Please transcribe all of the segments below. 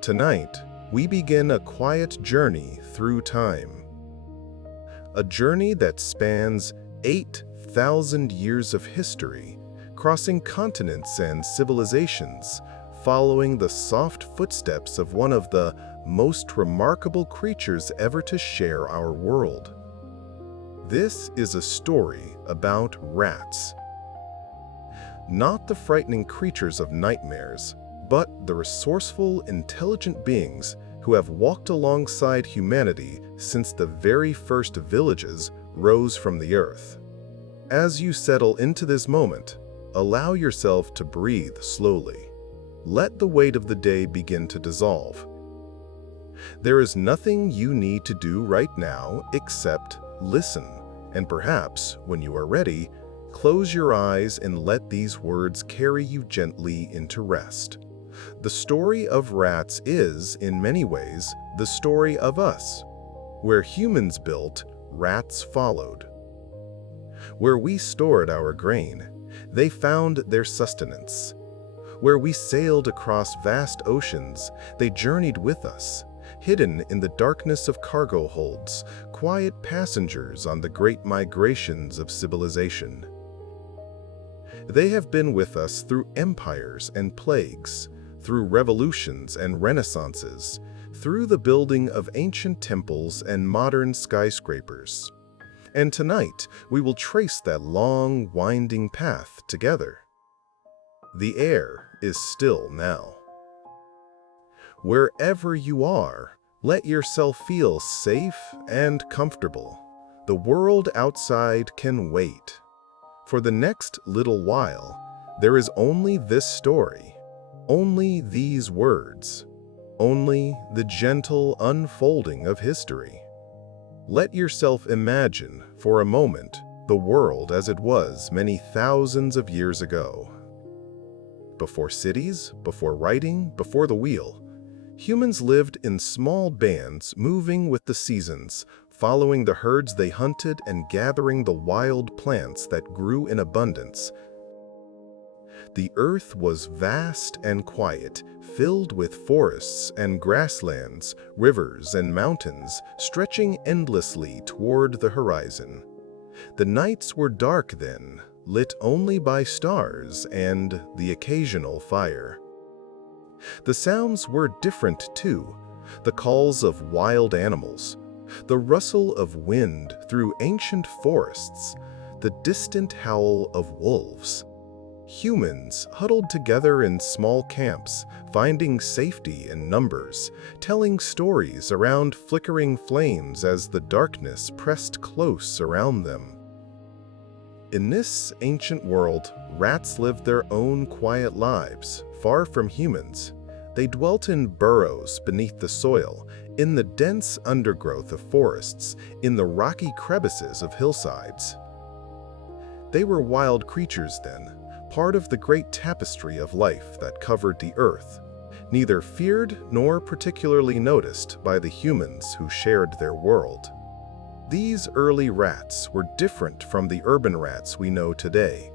Tonight, we begin a quiet journey through time. A journey that spans 8,000 years of history, crossing continents and civilizations, following the soft footsteps of one of the most remarkable creatures ever to share our world. This is a story about rats. Not the frightening creatures of nightmares, but the resourceful, intelligent beings who have walked alongside humanity since the very first villages rose from the earth. As you settle into this moment, allow yourself to breathe slowly. Let the weight of the day begin to dissolve. There is nothing you need to do right now except listen, and perhaps, when you are ready, close your eyes and let these words carry you gently into rest. The story of rats is, in many ways, the story of us. Where humans built, rats followed. Where we stored our grain, they found their sustenance. Where we sailed across vast oceans, they journeyed with us, hidden in the darkness of cargo holds, quiet passengers on the great migrations of civilization. They have been with us through empires and plagues, through revolutions and renaissances, through the building of ancient temples and modern skyscrapers. And tonight, we will trace that long, winding path together. The air is still now. Wherever you are, let yourself feel safe and comfortable. The world outside can wait. For the next little while, there is only this story, only these words, only the gentle unfolding of history. Let yourself imagine, for a moment, the world as it was many thousands of years ago. Before cities, before writing, before the wheel, humans lived in small bands moving with the seasons, following the herds they hunted and gathering the wild plants that grew in abundance. The earth was vast and quiet, filled with forests and grasslands, rivers and mountains, stretching endlessly toward the horizon. The nights were dark then, lit only by stars and the occasional fire. The sounds were different too, the calls of wild animals, the rustle of wind through ancient forests, the distant howl of wolves. Humans huddled together in small camps, finding safety in numbers, telling stories around flickering flames as the darkness pressed close around them. In this ancient world, rats lived their own quiet lives, far from humans. They dwelt in burrows beneath the soil, in the dense undergrowth of forests, in the rocky crevices of hillsides. They were wild creatures then, part of the great tapestry of life that covered the earth, neither feared nor particularly noticed by the humans who shared their world. These early rats were different from the urban rats we know today.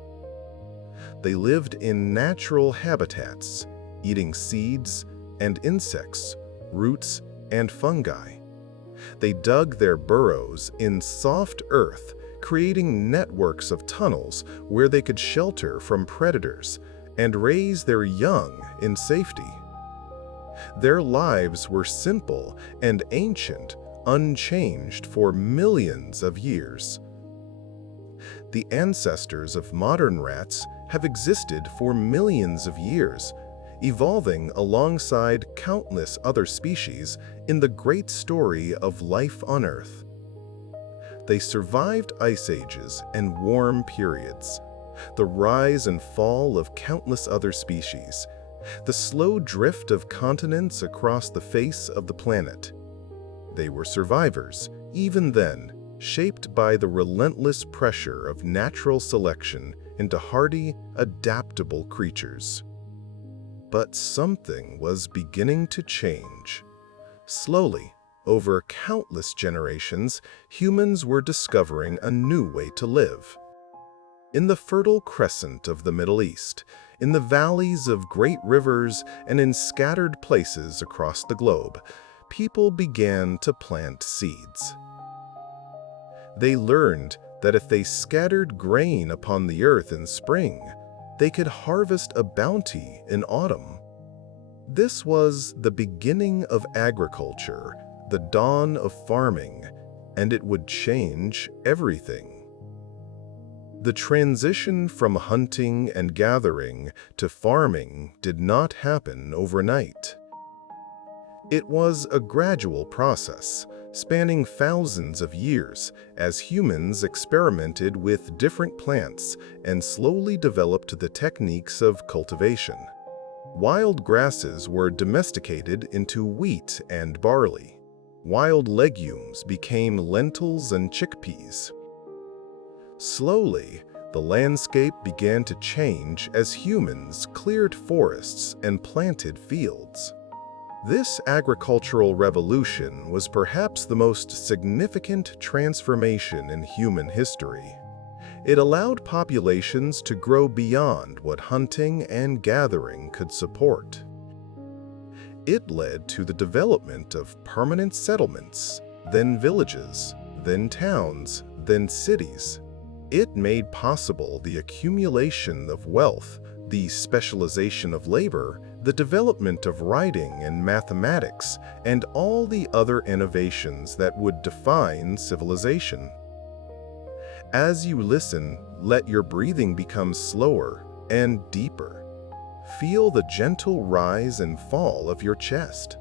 They lived in natural habitats, eating seeds and insects, roots and fungi. They dug their burrows in soft earth, creating networks of tunnels where they could shelter from predators and raise their young in safety. Their lives were simple and ancient, unchanged for millions of years. The ancestors of modern rats have existed for millions of years, evolving alongside countless other species in the great story of life on Earth. They survived ice ages and warm periods, the rise and fall of countless other species, the slow drift of continents across the face of the planet. They were survivors, even then, shaped by the relentless pressure of natural selection into hardy, adaptable creatures. But something was beginning to change. Slowly, over countless generations, humans were discovering a new way to live. In the Fertile Crescent of the Middle East, In the valleys of great rivers and in scattered places across the globe, people began to plant seeds. They learned that if they scattered grain upon the earth in spring, they could harvest a bounty in autumn. This was the beginning of agriculture, the dawn of farming, and it would change everything. The transition from hunting and gathering to farming did not happen overnight. It was a gradual process, spanning thousands of years, as humans experimented with different plants and slowly developed the techniques of cultivation. Wild grasses were domesticated into wheat and barley. Wild legumes became lentils and chickpeas. Slowly, the landscape began to change as humans cleared forests and planted fields. This agricultural revolution was perhaps the most significant transformation in human history. It allowed populations to grow beyond what hunting and gathering could support. It led to the development of permanent settlements, then villages, then towns, then cities. It made possible the accumulation of wealth, the specialization of labor, the development of writing and mathematics, and all the other innovations that would define civilization. As you listen, let your breathing become slower and deeper. Feel the gentle rise and fall of your chest.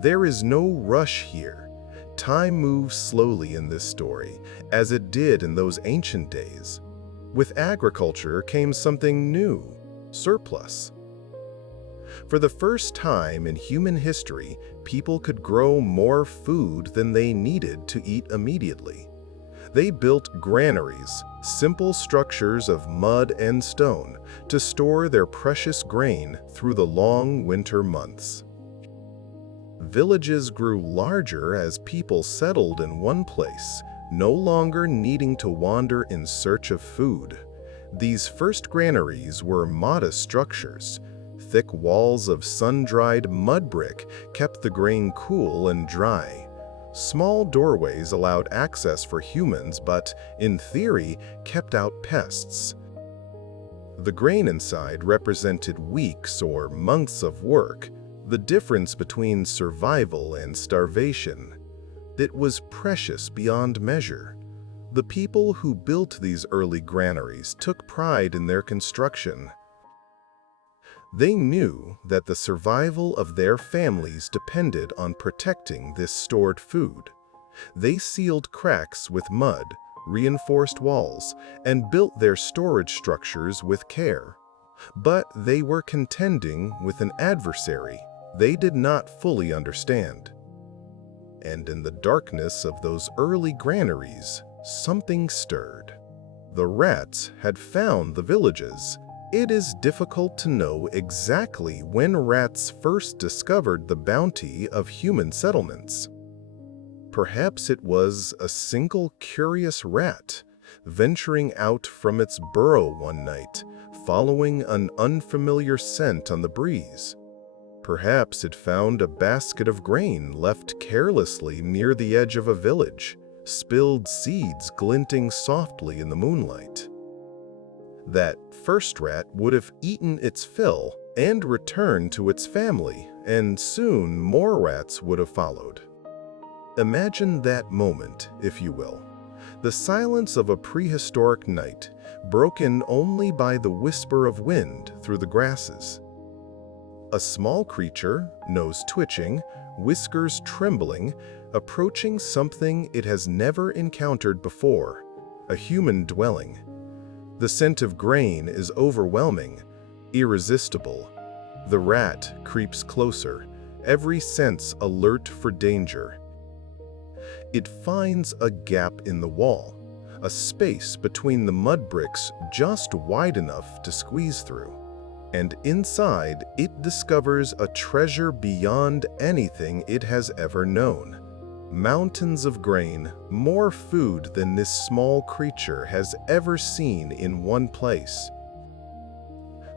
There is no rush here. Time moves slowly in this story, as it did in those ancient days. With agriculture came something new: surplus. For the first time in human history, people could grow more food than they needed to eat immediately. They built granaries, simple structures of mud and stone, to store their precious grain through the long winter months. Villages grew larger as people settled in one place, no longer needing to wander in search of food. These first granaries were modest structures. Thick walls of sun-dried mud brick kept the grain cool and dry. Small doorways allowed access for humans, but, in theory, kept out pests. The grain inside represented weeks or months of work, the difference between survival and starvation. It was precious beyond measure. The people who built these early granaries took pride in their construction. They knew that the survival of their families depended on protecting this stored food. They sealed cracks with mud, reinforced walls, and built their storage structures with care. But they were contending with an adversary they did not fully understand. And in the darkness of those early granaries, something stirred. The rats had found the villages. It is difficult to know exactly when rats first discovered the bounty of human settlements. Perhaps it was a single curious rat venturing out from its burrow one night, following an unfamiliar scent on the breeze. Perhaps it found a basket of grain left carelessly near the edge of a village, spilled seeds glinting softly in the moonlight. That first rat would have eaten its fill and returned to its family, and soon more rats would have followed. Imagine that moment, if you will. The silence of a prehistoric night, broken only by the whisper of wind through the grasses. A small creature, nose twitching, whiskers trembling, approaching something it has never encountered before, a human dwelling. The scent of grain is overwhelming, irresistible. The rat creeps closer, every sense alert for danger. It finds a gap in the wall, a space between the mud bricks just wide enough to squeeze through. And inside, it discovers a treasure beyond anything it has ever known. Mountains of grain, more food than this small creature has ever seen in one place.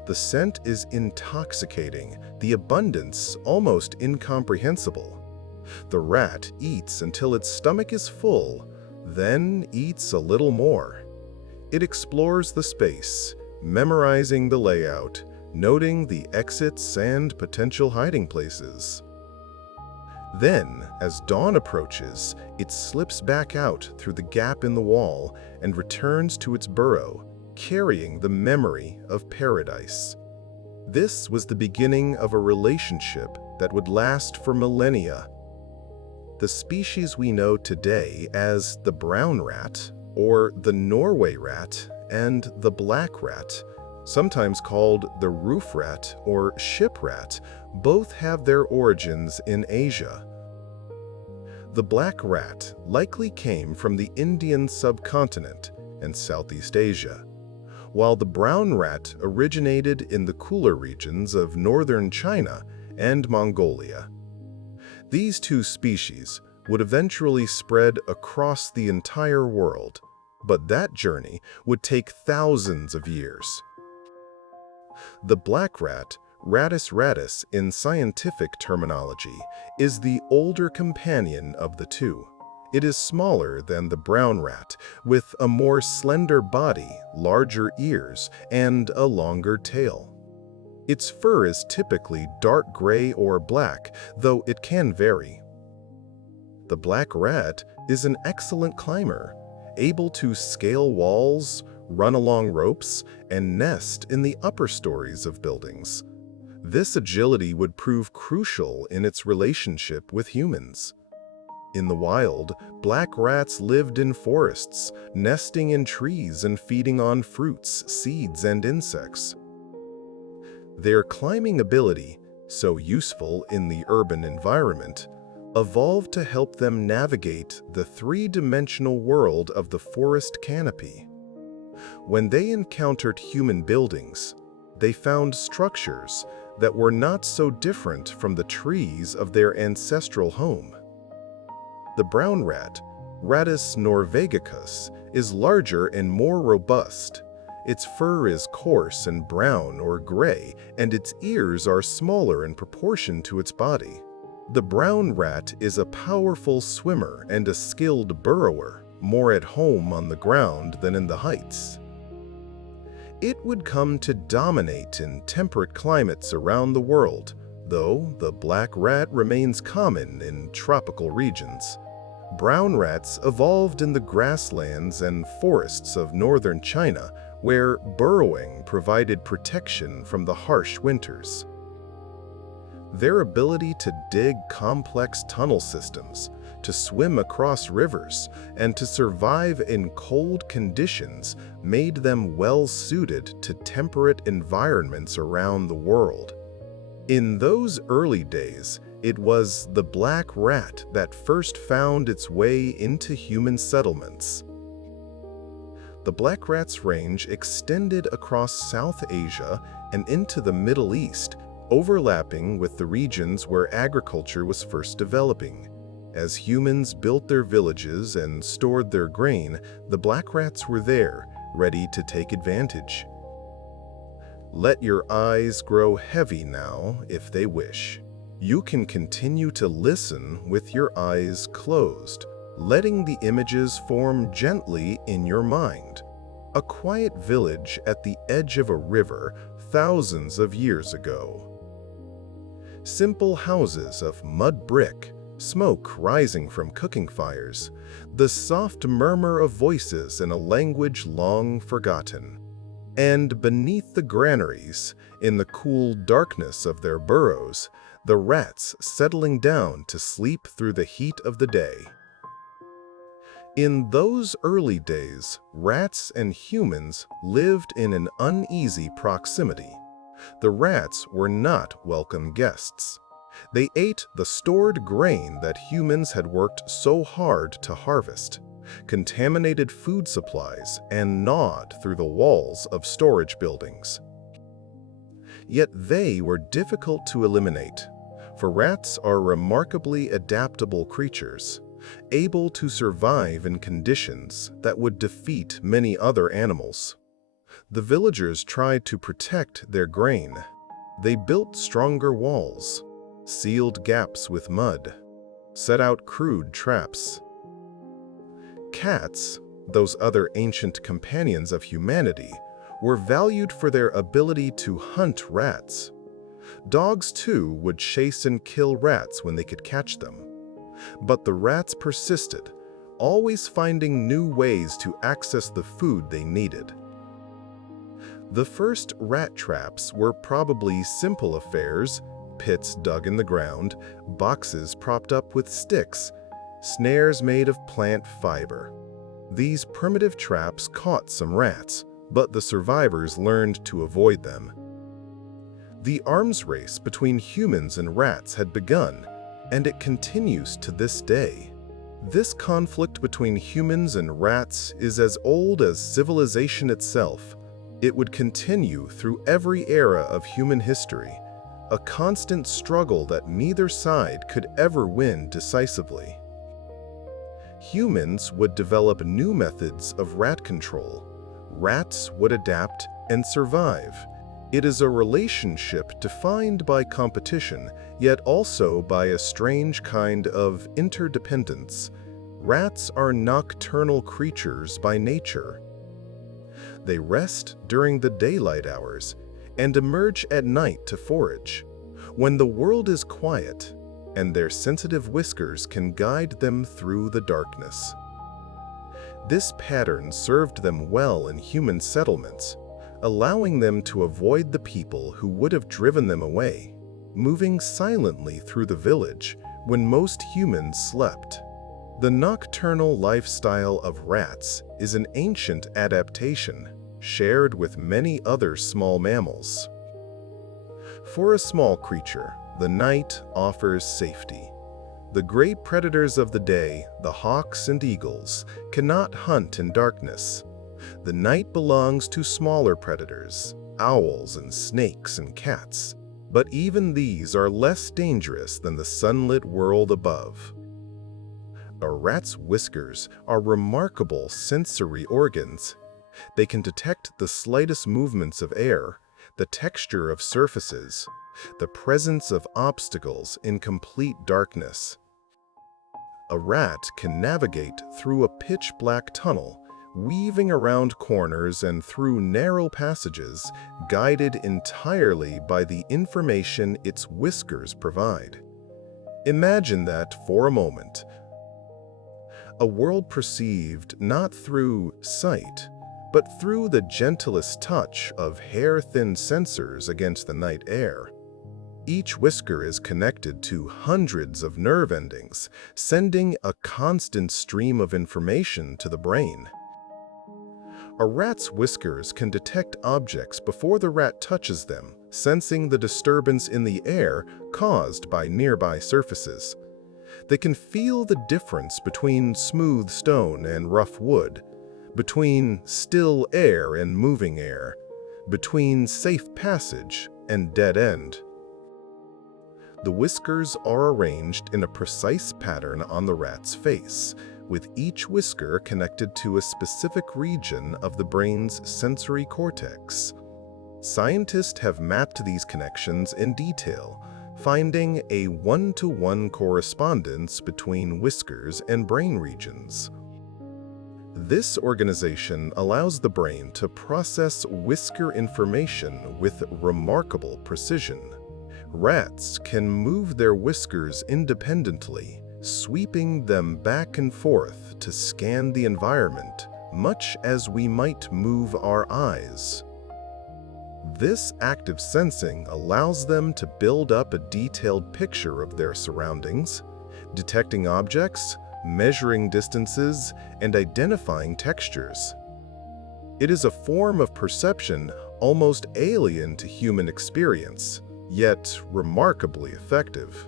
The scent is intoxicating, the abundance almost incomprehensible. The rat eats until its stomach is full, then eats a little more. It explores the space, memorizing the layout, noting the exits and potential hiding places. Then, as dawn approaches, it slips back out through the gap in the wall and returns to its burrow, carrying the memory of paradise. This was the beginning of a relationship that would last for millennia. The species we know today as the brown rat, or the Norway rat, and the black rat, sometimes called the roof rat or ship rat, both have their origins in Asia. The black rat likely came from the Indian subcontinent and Southeast Asia, while the brown rat originated in the cooler regions of northern China and Mongolia. These two species would eventually spread across the entire world, but that journey would take thousands of years. The black rat, Rattus rattus in scientific terminology, is the older companion of the two. It is smaller than the brown rat, with a more slender body, larger ears, and a longer tail. Its fur is typically dark gray or black, though it can vary. The black rat is an excellent climber, able to scale walls, run along ropes, and nest in the upper stories of buildings. This agility would prove crucial in its relationship with humans. In the wild, black rats lived in forests, nesting in trees and feeding on fruits, seeds, and insects. Their climbing ability, so useful in the urban environment, evolved to help them navigate the three-dimensional world of the forest canopy. When they encountered human buildings, they found structures that were not so different from the trees of their ancestral home. The brown rat, Rattus norvegicus, is larger and more robust. Its fur is coarse and brown or gray, and its ears are smaller in proportion to its body. The brown rat is a powerful swimmer and a skilled burrower, more at home on the ground than in the heights. It would come to dominate in temperate climates around the world, though the black rat remains common in tropical regions. Brown rats evolved in the grasslands and forests of northern China, where burrowing provided protection from the harsh winters. Their ability to dig complex tunnel systems, to swim across rivers, and to survive in cold conditions made them well-suited to temperate environments around the world. In those early days, it was the black rat that first found its way into human settlements. The black rat's range extended across South Asia and into the Middle East, overlapping with the regions where agriculture was first developing. As humans built their villages and stored their grain, the black rats were there, ready to take advantage. Let your eyes grow heavy now if they wish. You can continue to listen with your eyes closed, letting the images form gently in your mind. A quiet village at the edge of a river thousands of years ago. Simple houses of mud brick, smoke rising from cooking fires, the soft murmur of voices in a language long forgotten. And beneath the granaries, in the cool darkness of their burrows, the rats settling down to sleep through the heat of the day. In those early days, rats and humans lived in an uneasy proximity. The rats were not welcome guests. They ate the stored grain that humans had worked so hard to harvest, contaminated food supplies, and gnawed through the walls of storage buildings. Yet they were difficult to eliminate, for rats are remarkably adaptable creatures, able to survive in conditions that would defeat many other animals. The villagers tried to protect their grain. They built stronger walls, sealed gaps with mud, set out crude traps. Cats, those other ancient companions of humanity, were valued for their ability to hunt rats. Dogs, too, would chase and kill rats when they could catch them. But the rats persisted, always finding new ways to access the food they needed. The first rat traps were probably simple affairs: pits dug in the ground, boxes propped up with sticks, snares made of plant fiber. These primitive traps caught some rats, but the survivors learned to avoid them. The arms race between humans and rats had begun, and it continues to this day. This conflict between humans and rats is as old as civilization itself. It would continue through every era of human history, a constant struggle that neither side could ever win decisively. Humans would develop new methods of rat control. Rats would adapt and survive. It is a relationship defined by competition, yet also by a strange kind of interdependence. Rats are nocturnal creatures by nature. They rest during the daylight hours and emerge at night to forage, when the world is quiet, and their sensitive whiskers can guide them through the darkness. This pattern served them well in human settlements, allowing them to avoid the people who would have driven them away, moving silently through the village when most humans slept. The nocturnal lifestyle of rats is an ancient adaptation, shared with many other small mammals. For a small creature, the night offers safety. The great predators of the day, the hawks and eagles, cannot hunt in darkness. The night belongs to smaller predators, owls and snakes and cats, but even these are less dangerous than the sunlit world above. A rat's whiskers are remarkable sensory organs. They can detect the slightest movements of air, the texture of surfaces, the presence of obstacles in complete darkness. A rat can navigate through a pitch-black tunnel, weaving around corners and through narrow passages, guided entirely by the information its whiskers provide. Imagine that for a moment. A world perceived not through sight, but through the gentlest touch of hair-thin sensors against the night air. Each whisker is connected to hundreds of nerve endings, sending a constant stream of information to the brain. A rat's whiskers can detect objects before the rat touches them, sensing the disturbance in the air caused by nearby surfaces. They can feel the difference between smooth stone and rough wood, between still air and moving air, between safe passage and dead end. The whiskers are arranged in a precise pattern on the rat's face, with each whisker connected to a specific region of the brain's sensory cortex. Scientists have mapped these connections in detail, finding a one-to-one correspondence between whiskers and brain regions. This organization allows the brain to process whisker information with remarkable precision. Rats can move their whiskers independently, sweeping them back and forth to scan the environment, much as we might move our eyes. This active sensing allows them to build up a detailed picture of their surroundings, detecting objects, measuring distances, and identifying textures. It is a form of perception almost alien to human experience, yet remarkably effective.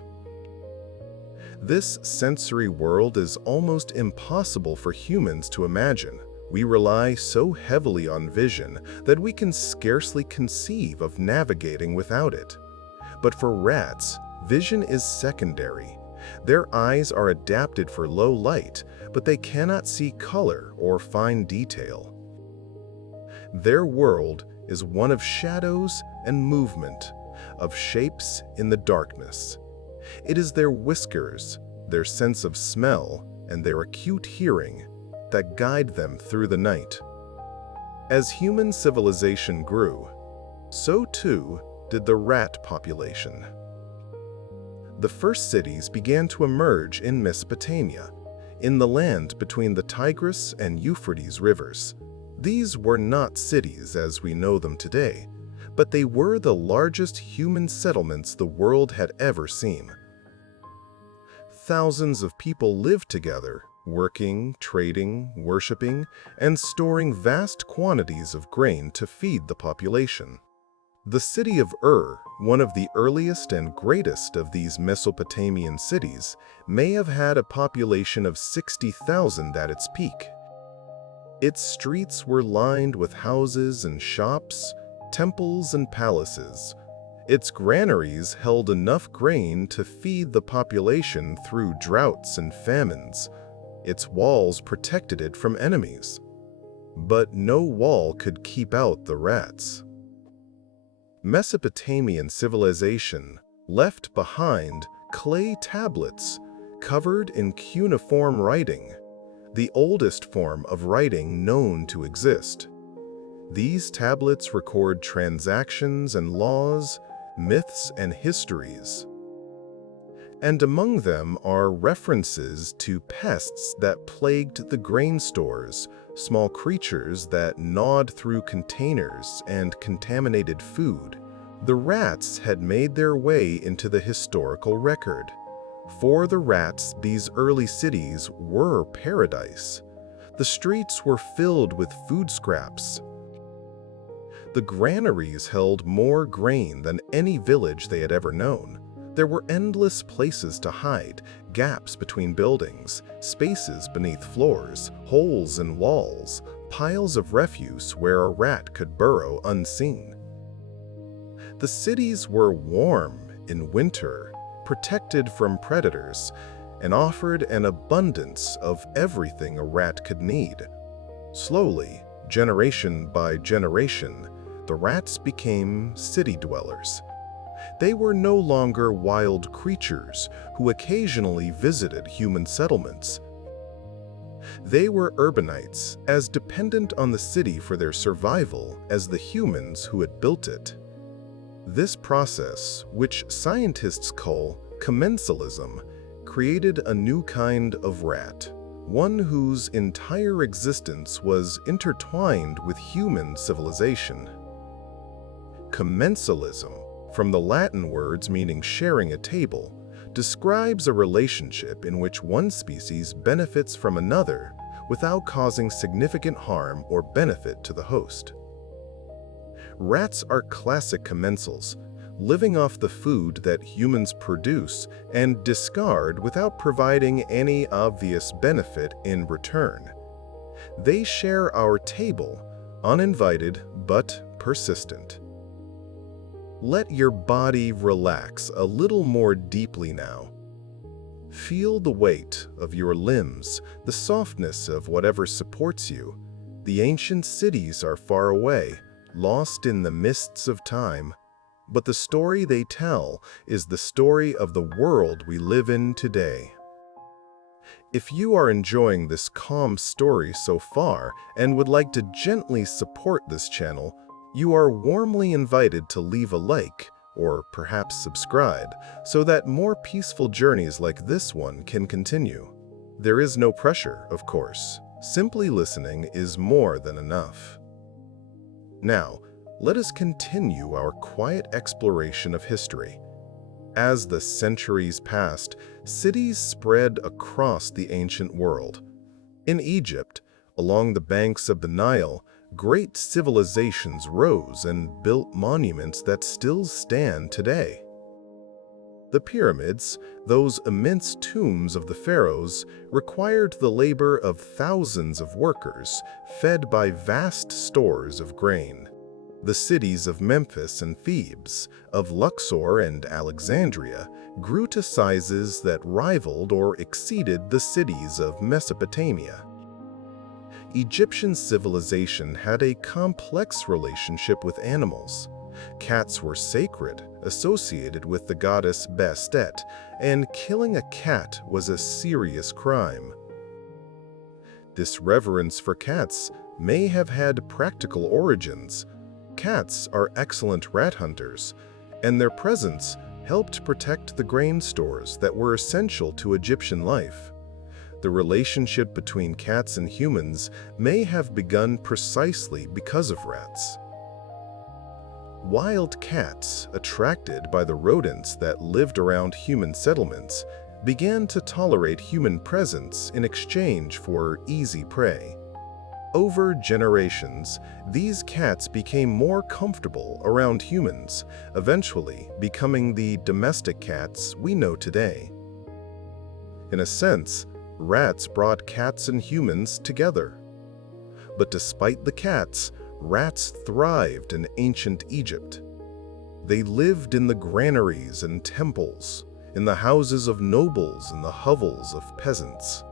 This sensory world is almost impossible for humans to imagine. We rely so heavily on vision that we can scarcely conceive of navigating without it. But for rats, vision is secondary. Their eyes are adapted for low light, but they cannot see color or fine detail. Their world is one of shadows and movement, of shapes in the darkness. It is their whiskers, their sense of smell, and their acute hearing that guide them through the night. As human civilization grew, so too did the rat population. The first cities began to emerge in Mesopotamia, in the land between the Tigris and Euphrates rivers. These were not cities as we know them today, but they were the largest human settlements the world had ever seen. Thousands of people lived together, working, trading, worshiping, and storing vast quantities of grain to feed the population. The city of Ur, one of the earliest and greatest of these Mesopotamian cities, may have had a population of 60,000 at its peak. Its streets were lined with houses and shops, temples and palaces. Its granaries held enough grain to feed the population through droughts and famines. Its walls protected it from enemies. But no wall could keep out the rats. Mesopotamian civilization left behind clay tablets covered in cuneiform writing, the oldest form of writing known to exist. These tablets record transactions and laws, myths and histories. And among them are references to pests that plagued the grain stores, small creatures that gnawed through containers and contaminated food. The rats had made their way into the historical record. For the rats, these early cities were paradise. The streets were filled with food scraps. The granaries held more grain than any village they had ever known. There were endless places to hide, gaps between buildings, spaces beneath floors, holes in walls, piles of refuse where a rat could burrow unseen. The cities were warm in winter, protected from predators, and offered an abundance of everything a rat could need. Slowly, generation by generation, the rats became city dwellers. They were no longer wild creatures who occasionally visited human settlements. They were urbanites, as dependent on the city for their survival as the humans who had built it. This process, which scientists call commensalism, created a new kind of rat, one whose entire existence was intertwined with human civilization. Commensalism, from the Latin words meaning sharing a table, describes a relationship in which one species benefits from another without causing significant harm or benefit to the host. Rats are classic commensals, living off the food that humans produce and discard without providing any obvious benefit in return. They share our table, uninvited but persistent. Let your body relax a little more deeply now. Feel the weight of your limbs, the softness of whatever supports you. The ancient cities are far away, lost in the mists of time, but the story they tell is the story of the world we live in today. If you are enjoying this calm story so far and would like to gently support this channel, you are warmly invited to leave a like or perhaps subscribe so that more peaceful journeys like this one can continue. There is no pressure, of course. Simply listening is more than enough. Now, let us continue our quiet exploration of history. As the centuries passed, cities spread across the ancient world. In Egypt, along the banks of the Nile, great civilizations rose and built monuments that still stand today. The pyramids, those immense tombs of the pharaohs, required the labor of thousands of workers, fed by vast stores of grain. The cities of Memphis and Thebes, of Luxor and Alexandria, grew to sizes that rivaled or exceeded the cities of Mesopotamia. Egyptian civilization had a complex relationship with animals. Cats were sacred, associated with the goddess Bastet, and killing a cat was a serious crime. This reverence for cats may have had practical origins. Cats are excellent rat hunters, and their presence helped protect the grain stores that were essential to Egyptian life. The relationship between cats and humans may have begun precisely because of rats. Wild cats, attracted by the rodents that lived around human settlements, began to tolerate human presence in exchange for easy prey. Over generations, these cats became more comfortable around humans, eventually becoming the domestic cats we know today. In a sense, rats brought cats and humans together. But despite the cats, rats thrived in ancient Egypt. They lived in the granaries and temples, in the houses of nobles and the hovels of peasants.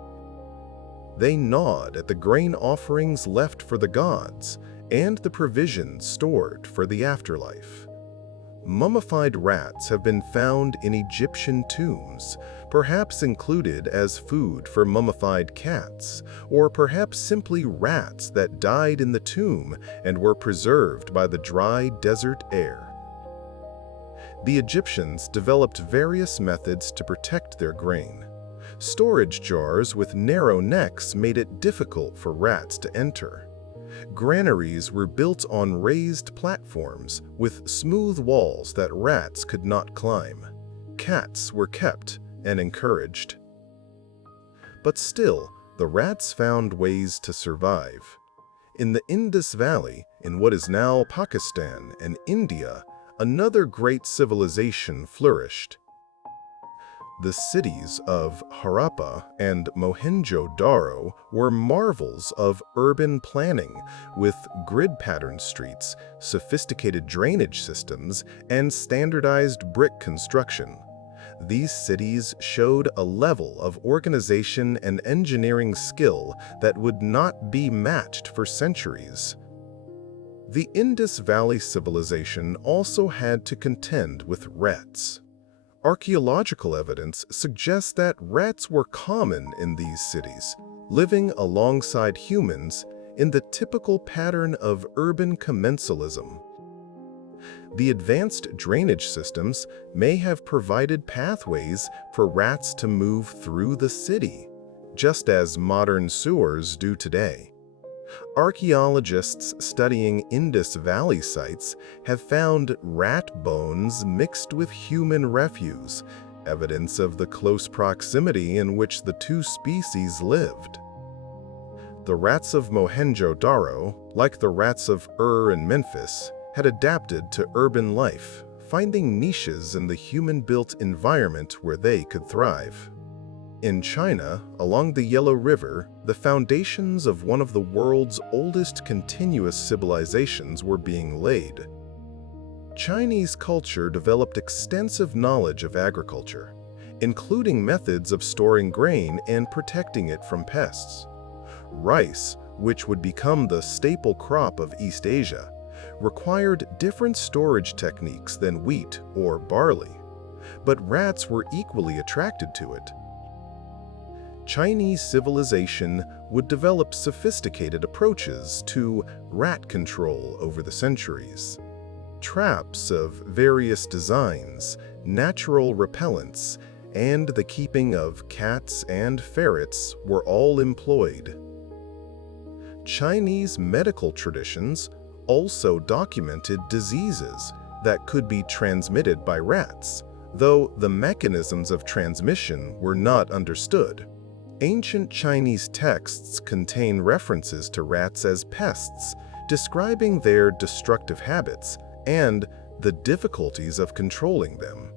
They gnawed at the grain offerings left for the gods and the provisions stored for the afterlife. Mummified rats have been found in Egyptian tombs, perhaps included as food for mummified cats, or perhaps simply rats that died in the tomb and were preserved by the dry desert air. The Egyptians developed various methods to protect their grain. Storage jars with narrow necks made it difficult for rats to enter. Granaries were built on raised platforms with smooth walls that rats could not climb. Cats were kept and encouraged. But still, the rats found ways to survive. In the Indus Valley, in what is now Pakistan and India, another great civilization flourished. The cities of Harappa and Mohenjo-Daro were marvels of urban planning, with grid-pattern streets, sophisticated drainage systems, and standardized brick construction. These cities showed a level of organization and engineering skill that would not be matched for centuries. The Indus Valley civilization also had to contend with rats. Archaeological evidence suggests that rats were common in these cities, living alongside humans in the typical pattern of urban commensalism. The advanced drainage systems may have provided pathways for rats to move through the city, just as modern sewers do today. Archaeologists studying Indus Valley sites have found rat bones mixed with human refuse, evidence of the close proximity in which the two species lived. The rats of Mohenjo-Daro, like the rats of Ur and Memphis, had adapted to urban life, finding niches in the human-built environment where they could thrive. In China, along the Yellow River, the foundations of one of the world's oldest continuous civilizations were being laid. Chinese culture developed extensive knowledge of agriculture, including methods of storing grain and protecting it from pests. Rice, which would become the staple crop of East Asia, required different storage techniques than wheat or barley, but rats were equally attracted to it. Chinese civilization would develop sophisticated approaches to rat control over the centuries. Traps of various designs, natural repellents, and the keeping of cats and ferrets were all employed. Chinese medical traditions also documented diseases that could be transmitted by rats, though the mechanisms of transmission were not understood. Ancient Chinese texts contain references to rats as pests, describing their destructive habits and the difficulties of controlling them.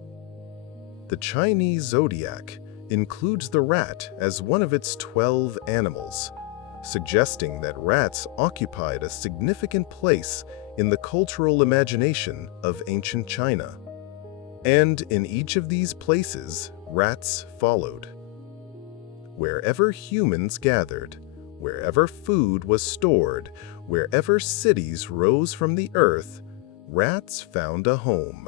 The Chinese zodiac includes the rat as one of its 12 animals, suggesting that rats occupied a significant place in the cultural imagination of ancient China. And in each of these places, rats followed. Wherever humans gathered, Wherever food was stored, wherever cities rose from the earth, rats found a home.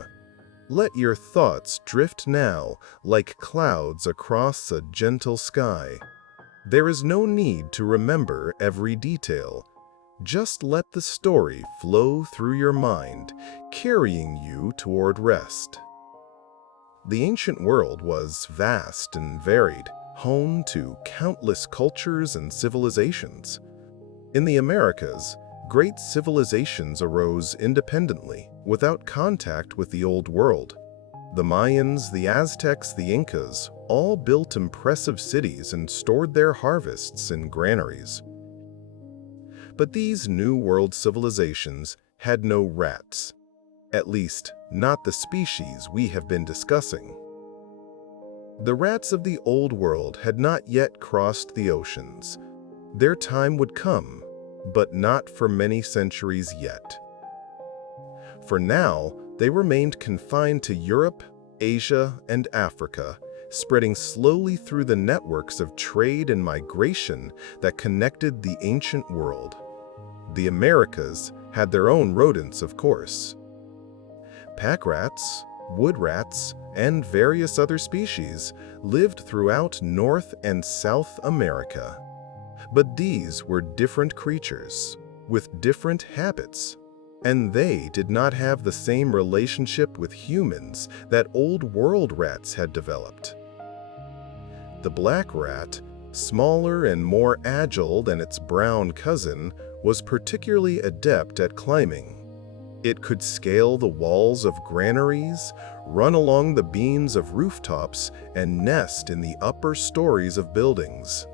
Let your thoughts drift now like clouds across a gentle sky. There is no need to remember every detail. Just let the story flow through your mind, carrying you toward rest. The ancient world was vast and varied, home to countless cultures and civilizations. In the Americas, great civilizations arose independently, without contact with the Old World. The Mayans, the Aztecs, the Incas all built impressive cities and stored their harvests in granaries. But these New World civilizations had no rats. At least, not the species we have been discussing. The rats of the Old World had not yet crossed the oceans. Their time would come, but not for many centuries yet. For now, they remained confined to Europe, Asia, and Africa, spreading slowly through the networks of trade and migration that connected the ancient world. The Americas had their own rodents, of course. Pack rats, wood rats, and various other species lived throughout North and South America. But these were different creatures, with different habits, and they did not have the same relationship with humans that Old World rats had developed. The black rat, smaller and more agile than its brown cousin, was particularly adept at climbing. It could scale the walls of granaries, run along the beams of rooftops, and nest in the upper stories of buildings.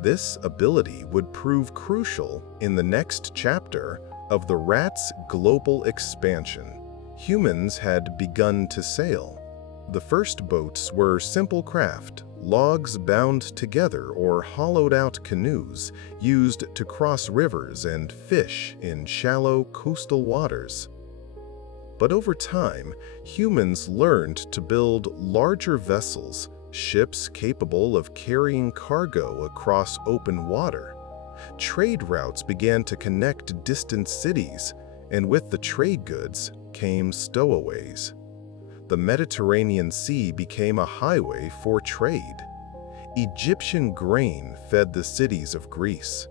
This ability would prove crucial in the next chapter of the rat's global expansion. Humans had begun to sail. The first boats were simple craft, logs bound together or hollowed-out canoes used to cross rivers and fish in shallow coastal waters. But over time, humans learned to build larger vessels, ships capable of carrying cargo across open water. Trade routes began to connect distant cities, and with the trade goods came stowaways. The Mediterranean Sea became a highway for trade. Egyptian grain fed the cities of Greece.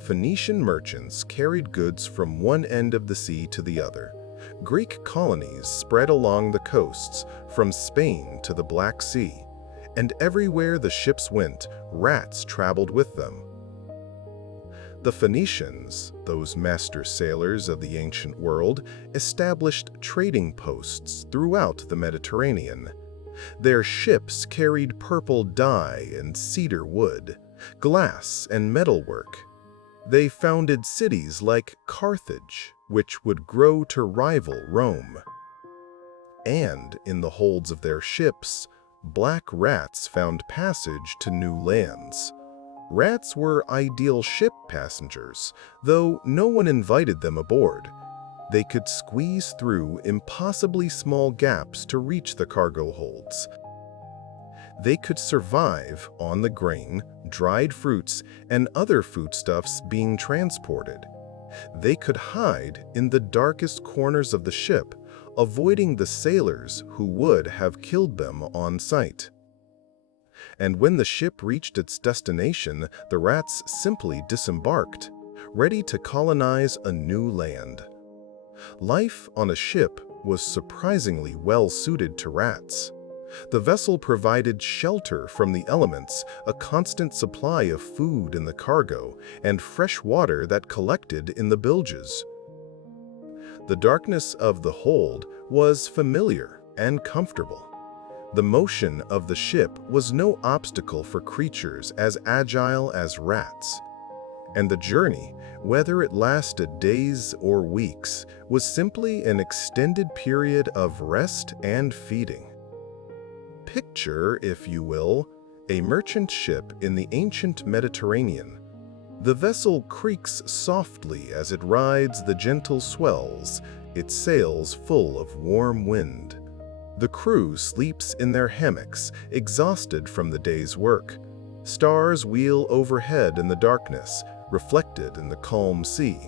Phoenician merchants carried goods from one end of the sea to the other. Greek colonies spread along the coasts, from Spain to the Black Sea, and everywhere the ships went, rats traveled with them. The Phoenicians, those master sailors of the ancient world, established trading posts throughout the Mediterranean. Their ships carried purple dye and cedar wood, glass and metalwork. They founded cities like Carthage, which would grow to rival Rome. And in the holds of their ships, black rats found passage to new lands. Rats were ideal ship passengers, though no one invited them aboard. They could squeeze through impossibly small gaps to reach the cargo holds. They could survive on the grain, dried fruits, and other foodstuffs being transported. They could hide in the darkest corners of the ship, avoiding the sailors who would have killed them on sight. And when the ship reached its destination, the rats simply disembarked, ready to colonize a new land. Life on a ship was surprisingly well suited to rats. The vessel provided shelter from the elements, a constant supply of food in the cargo, and fresh water that collected in the bilges. The darkness of the hold was familiar and comfortable. The motion of the ship was no obstacle for creatures as agile as rats. And the journey, whether it lasted days or weeks, was simply an extended period of rest and feeding. Picture, if you will, a merchant ship in the ancient Mediterranean. The vessel creaks softly as it rides the gentle swells, its sails full of warm wind. The crew sleeps in their hammocks, exhausted from the day's work. Stars wheel overhead in the darkness, reflected in the calm sea.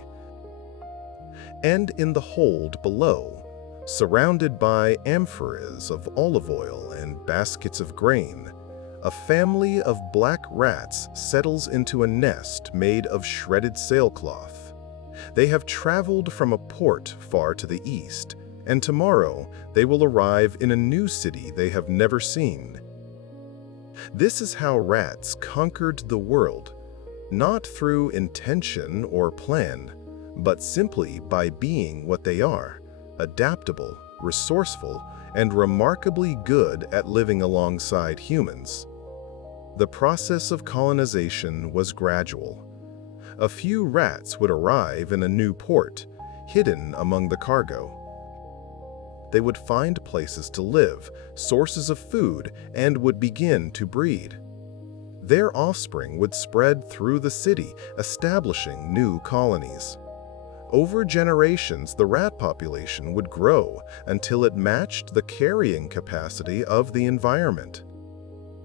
And in the hold below, surrounded by amphoras of olive oil and baskets of grain, a family of black rats settles into a nest made of shredded sailcloth. They have traveled from a port far to the east, and tomorrow they will arrive in a new city they have never seen. This is how rats conquered the world, not through intention or plan, but simply by being what they are: adaptable, resourceful, and remarkably good at living alongside humans. The process of colonization was gradual. A few rats would arrive in a new port, hidden among the cargo. They would find places to live, sources of food, and would begin to breed. Their offspring would spread through the city, establishing new colonies. Over generations, the rat population would grow until it matched the carrying capacity of the environment.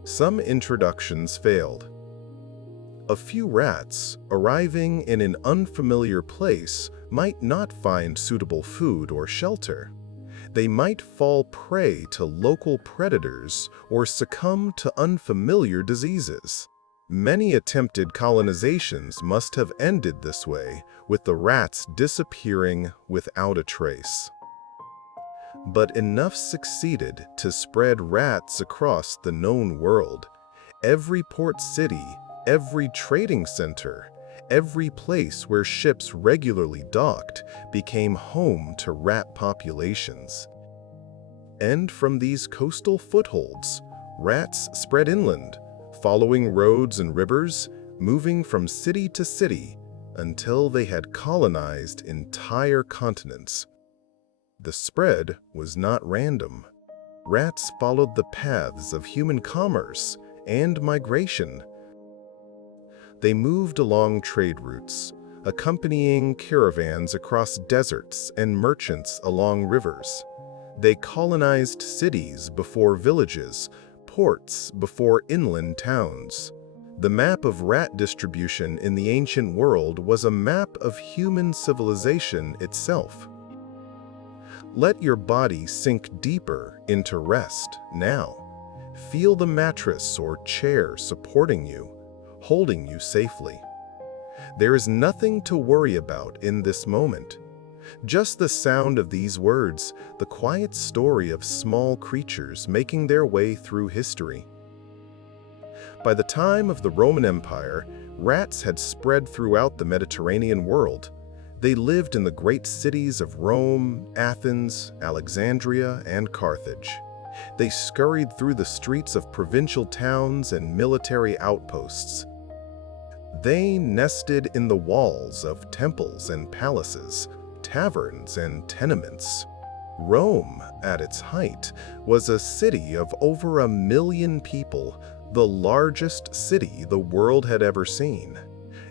Some introductions failed. A few rats, arriving in an unfamiliar place, might not find suitable food or shelter. They might fall prey to local predators or succumb to unfamiliar diseases. Many attempted colonizations must have ended this way, with the rats disappearing without a trace. But enough succeeded to spread rats across the known world. Every port city, every trading center, every place where ships regularly docked became home to rat populations. And from these coastal footholds, rats spread inland, following roads and rivers, moving from city to city until they had colonized entire continents. The spread was not random. Rats followed the paths of human commerce and migration. They moved along trade routes, accompanying caravans across deserts and merchants along rivers. They colonized cities before villages, ports before inland towns. The map of rat distribution in the ancient world was a map of human civilization itself. Let your body sink deeper into rest now. Feel the mattress or chair supporting you, holding you safely. There is nothing to worry about in this moment. Just the sound of these words, the quiet story of small creatures making their way through history. By the time of the Roman Empire, rats had spread throughout the Mediterranean world. They lived in the great cities of Rome, Athens, Alexandria, and Carthage. They scurried through the streets of provincial towns and military outposts. They nested in the walls of temples and palaces, taverns and tenements. Rome, at its height, was a city of over 1 million people, the largest city the world had ever seen.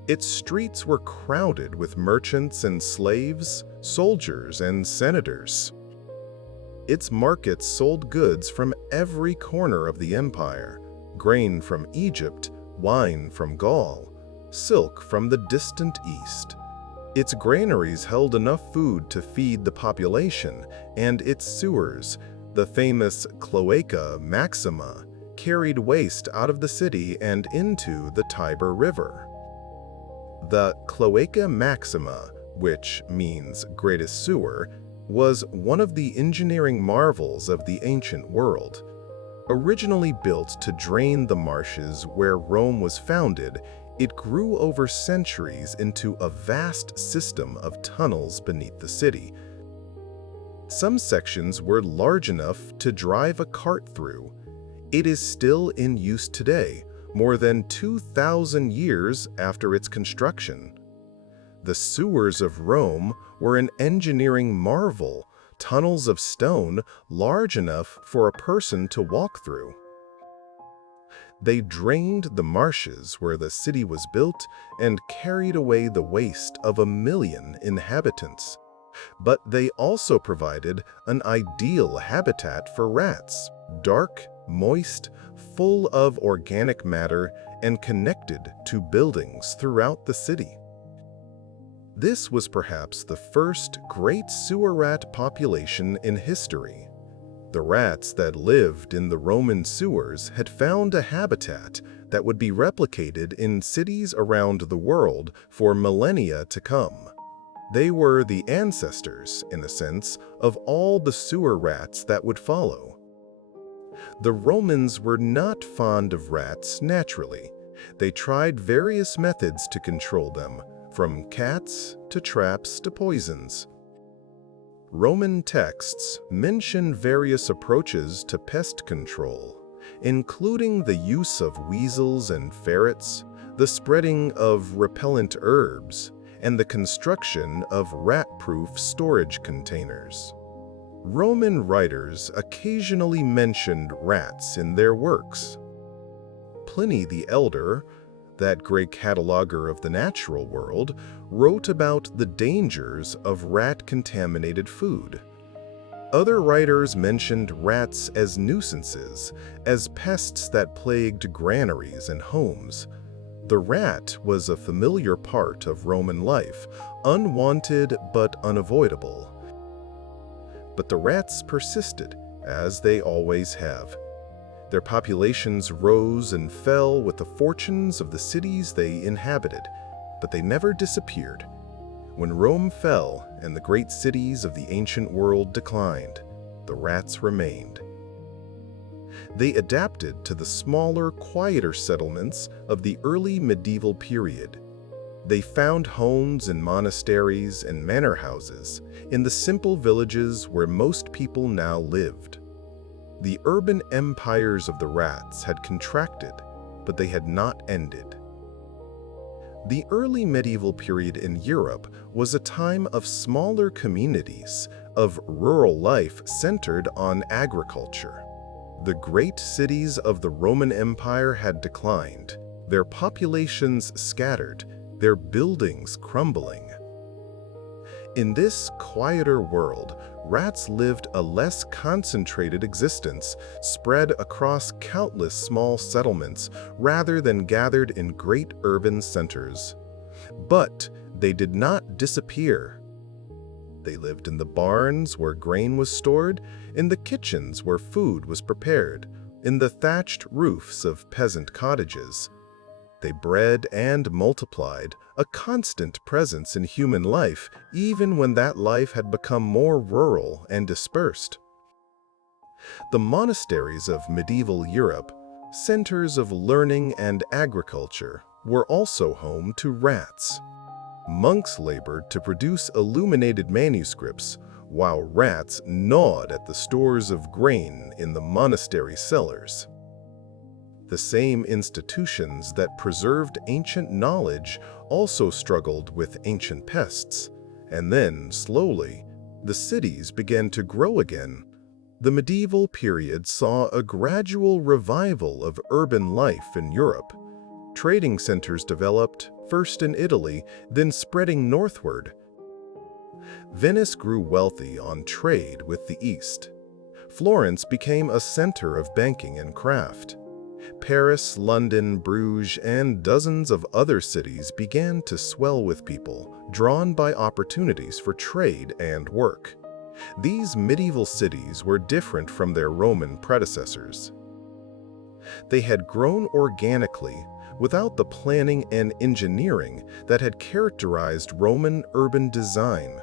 Its streets were crowded with merchants and slaves, soldiers and senators. Its markets sold goods from every corner of the empire: grain from Egypt, wine from Gaul, silk from the distant east. Its granaries held enough food to feed the population, and its sewers, the famous Cloaca Maxima, carried waste out of the city and into the Tiber River. The Cloaca Maxima, which means greatest sewer, was one of the engineering marvels of the ancient world. Originally built to drain the marshes where Rome was founded, it grew over centuries into a vast system of tunnels beneath the city. Some sections were large enough to drive a cart through. It is still in use today, more than 2,000 years after its construction. The sewers of Rome were an engineering marvel, tunnels of stone large enough for a person to walk through. They drained the marshes where the city was built and carried away the waste of 1 million inhabitants. But they also provided an ideal habitat for rats: dark, moist, full of organic matter, and connected to buildings throughout the city. This was perhaps the first great sewer rat population in history. The rats that lived in the Roman sewers had found a habitat that would be replicated in cities around the world for millennia to come. They were the ancestors, in a sense, of all the sewer rats that would follow. The Romans were not fond of rats naturally. They tried various methods to control them, from cats to traps to poisons. Roman texts mention various approaches to pest control, including the use of weasels and ferrets, the spreading of repellent herbs, and the construction of rat-proof storage containers. Roman writers occasionally mentioned rats in their works. Pliny the Elder, that great cataloger of the natural world, wrote about the dangers of rat-contaminated food. Other writers mentioned rats as nuisances, as pests that plagued granaries and homes. The rat was a familiar part of Roman life, unwanted but unavoidable. But the rats persisted, as they always have. Their populations rose and fell with the fortunes of the cities they inhabited, but they never disappeared. When Rome fell and the great cities of the ancient world declined, the rats remained. They adapted to the smaller, quieter settlements of the early medieval period. They found homes in monasteries and manor houses, in the simple villages where most people now lived. The urban empires of the rats had contracted, but they had not ended. The early medieval period in Europe was a time of smaller communities, of rural life centered on agriculture. The great cities of the Roman Empire had declined, their populations scattered, their buildings crumbling. In this quieter world, rats lived a less concentrated existence, spread across countless small settlements rather than gathered in great urban centers. But they did not disappear. They lived in the barns where grain was stored, in the kitchens where food was prepared, in the thatched roofs of peasant cottages. They bred and multiplied, a constant presence in human life, even when that life had become more rural and dispersed. The monasteries of medieval Europe, centers of learning and agriculture, were also home to rats. Monks labored to produce illuminated manuscripts, while rats gnawed at the stores of grain in the monastery cellars. The same institutions that preserved ancient knowledge also struggled with ancient pests, and then, slowly, the cities began to grow again. The medieval period saw a gradual revival of urban life in Europe. Trading centers developed, first in Italy, then spreading northward. Venice grew wealthy on trade with the East. Florence became a center of banking and craft. Paris, London, Bruges, and dozens of other cities began to swell with people, drawn by opportunities for trade and work. These medieval cities were different from their Roman predecessors. They had grown organically, without the planning and engineering that had characterized Roman urban design.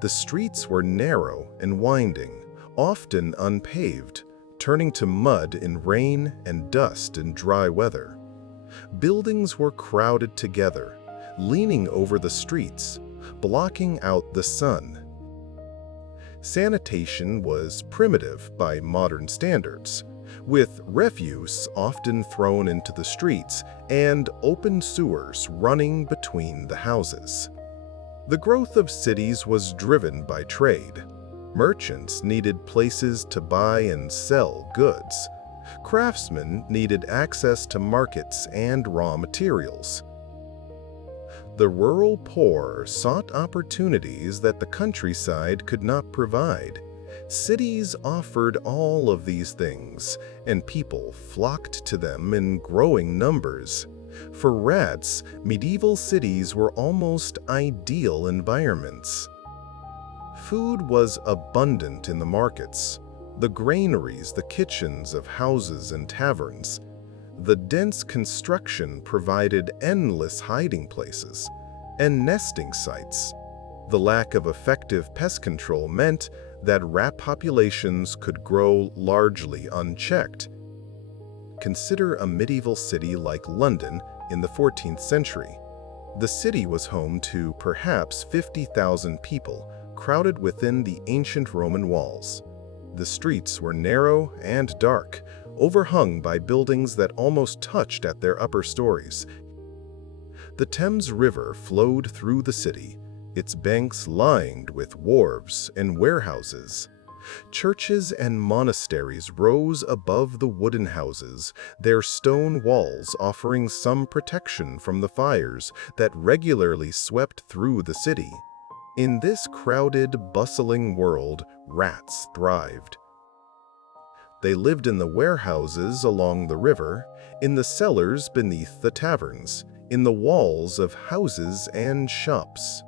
The streets were narrow and winding, often unpaved, turning to mud in rain and dust in dry weather. Buildings were crowded together, leaning over the streets, blocking out the sun. Sanitation was primitive by modern standards, with refuse often thrown into the streets and open sewers running between the houses. The growth of cities was driven by trade. Merchants needed places to buy and sell goods. Craftsmen needed access to markets and raw materials. The rural poor sought opportunities that the countryside could not provide. Cities offered all of these things, and people flocked to them in growing numbers. For rats, medieval cities were almost ideal environments. Food was abundant in the markets, the granaries, the kitchens of houses and taverns. The dense construction provided endless hiding places and nesting sites. The lack of effective pest control meant that rat populations could grow largely unchecked. Consider a medieval city like London in the 14th century. The city was home to perhaps 50,000 people, crowded within the ancient Roman walls. The streets were narrow and dark, overhung by buildings that almost touched at their upper stories. The Thames River flowed through the city, its banks lined with wharves and warehouses. Churches and monasteries rose above the wooden houses, their stone walls offering some protection from the fires that regularly swept through the city. In this crowded, bustling world, rats thrived. They lived in the warehouses along the river, in the cellars beneath the taverns, in the walls of houses and shops.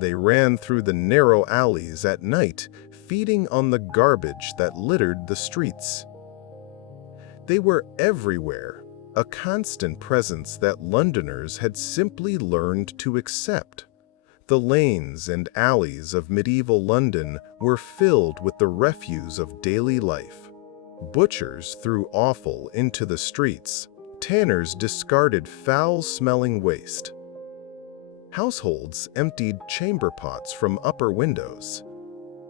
They ran through the narrow alleys at night, feeding on the garbage that littered the streets. They were everywhere, a constant presence that Londoners had simply learned to accept. The lanes and alleys of medieval London were filled with the refuse of daily life. Butchers threw offal into the streets. Tanners discarded foul-smelling waste. Households emptied chamber pots from upper windows.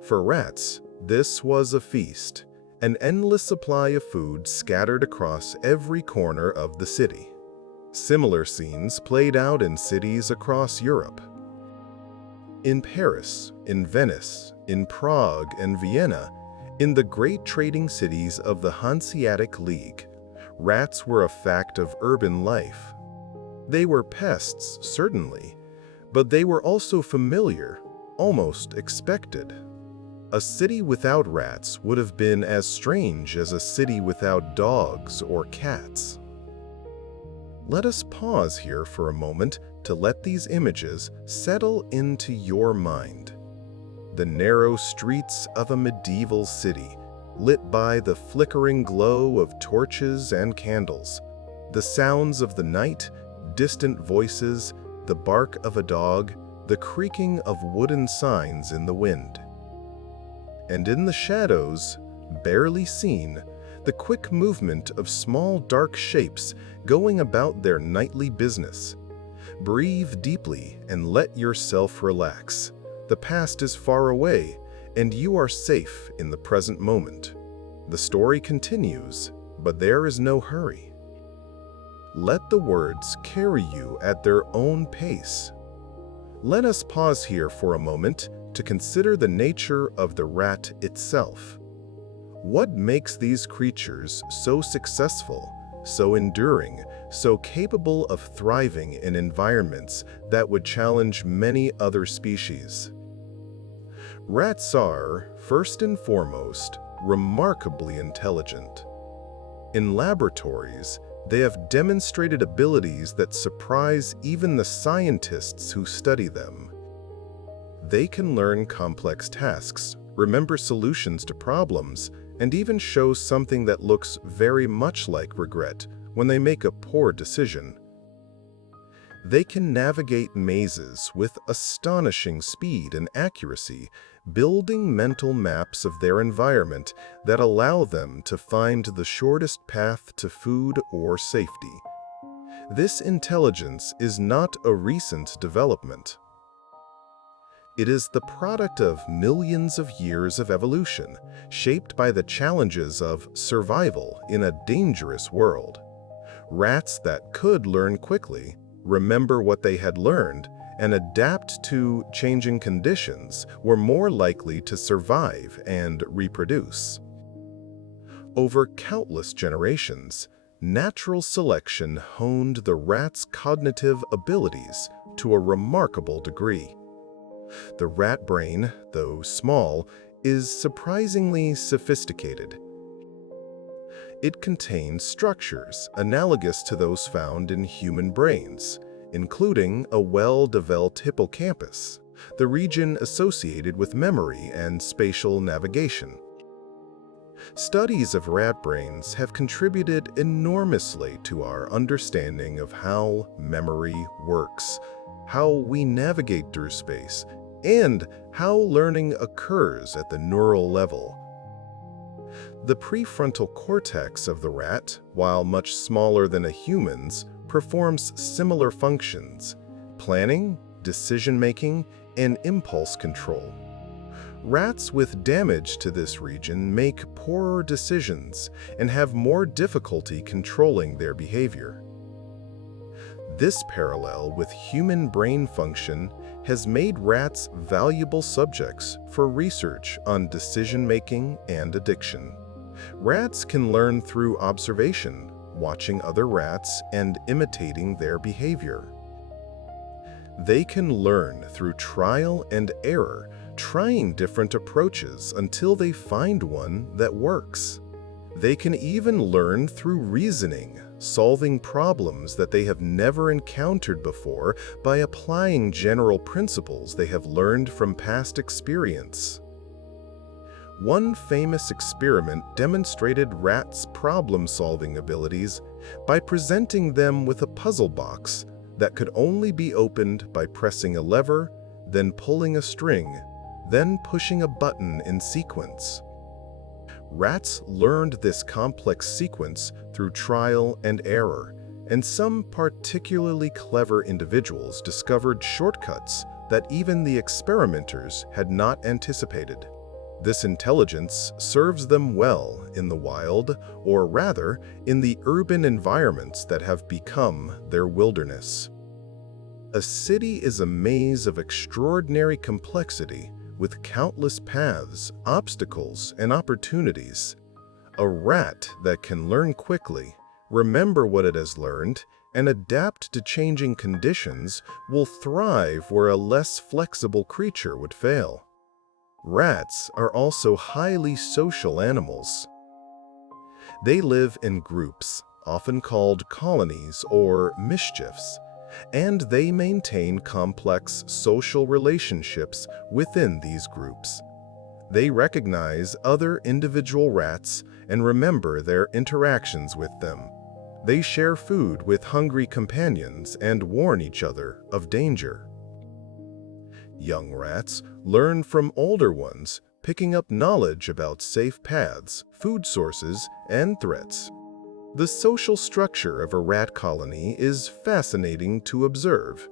For rats, this was a feast, an endless supply of food scattered across every corner of the city. Similar scenes played out in cities across Europe. In Paris, in Venice, in Prague and Vienna, in the great trading cities of the Hanseatic League, rats were a fact of urban life. They were pests, certainly, but they were also familiar, almost expected. A city without rats would have been as strange as a city without dogs or cats. Let us pause here for a moment to let these images settle into your mind. The narrow streets of a medieval city, lit by the flickering glow of torches and candles, the sounds of the night, distant voices, the bark of a dog, the creaking of wooden signs in the wind. And in the shadows, barely seen, the quick movement of small dark shapes going about their nightly business. Breathe deeply and let yourself relax. The past is far away, and you are safe in the present moment. The story continues, but there is no hurry. Let the words carry you at their own pace. Let us pause here for a moment to consider the nature of the rat itself. What makes these creatures so successful, so enduring, so capable of thriving in environments that would challenge many other species? Rats are, first and foremost, remarkably intelligent. In laboratories, they have demonstrated abilities that surprise even the scientists who study them. They can learn complex tasks, remember solutions to problems, and even show something that looks very much like regret when they make a poor decision. They can navigate mazes with astonishing speed and accuracy, building mental maps of their environment that allow them to find the shortest path to food or safety. This intelligence is not a recent development. It is the product of millions of years of evolution, shaped by the challenges of survival in a dangerous world. Rats that could learn quickly, remember what they had learned, and adapt to changing conditions were more likely to survive and reproduce. Over countless generations, natural selection honed the rat's cognitive abilities to a remarkable degree. The rat brain, though small, is surprisingly sophisticated. It contains structures analogous to those found in human brains, including a well-developed hippocampus, the region associated with memory and spatial navigation. Studies of rat brains have contributed enormously to our understanding of how memory works, how we navigate through space, and how learning occurs at the neural level. The prefrontal cortex of the rat, while much smaller than a human's, performs similar functions: planning, decision-making, and impulse control. Rats with damage to this region make poorer decisions and have more difficulty controlling their behavior. This parallel with human brain function has made rats valuable subjects for research on decision-making and addiction. Rats can learn through observation, watching other rats and imitating their behavior. They can learn through trial and error, trying different approaches until they find one that works. They can even learn through reasoning, solving problems that they have never encountered before by applying general principles they have learned from past experience. One famous experiment demonstrated rats' problem-solving abilities by presenting them with a puzzle box that could only be opened by pressing a lever, then pulling a string, then pushing a button in sequence. Rats learned this complex sequence through trial and error, and some particularly clever individuals discovered shortcuts that even the experimenters had not anticipated. This intelligence serves them well in the wild, or rather, in the urban environments that have become their wilderness. A city is a maze of extraordinary complexity with countless paths, obstacles, and opportunities. A rat that can learn quickly, remember what it has learned, and adapt to changing conditions will thrive where a less flexible creature would fail. Rats are also highly social animals. They live in groups, often called colonies or mischiefs, and they maintain complex social relationships within these groups. They recognize other individual rats and remember their interactions with them. They share food with hungry companions and warn each other of danger. Young rats learn from older ones, picking up knowledge about safe paths, food sources, and threats. The social structure of a rat colony is fascinating to observe.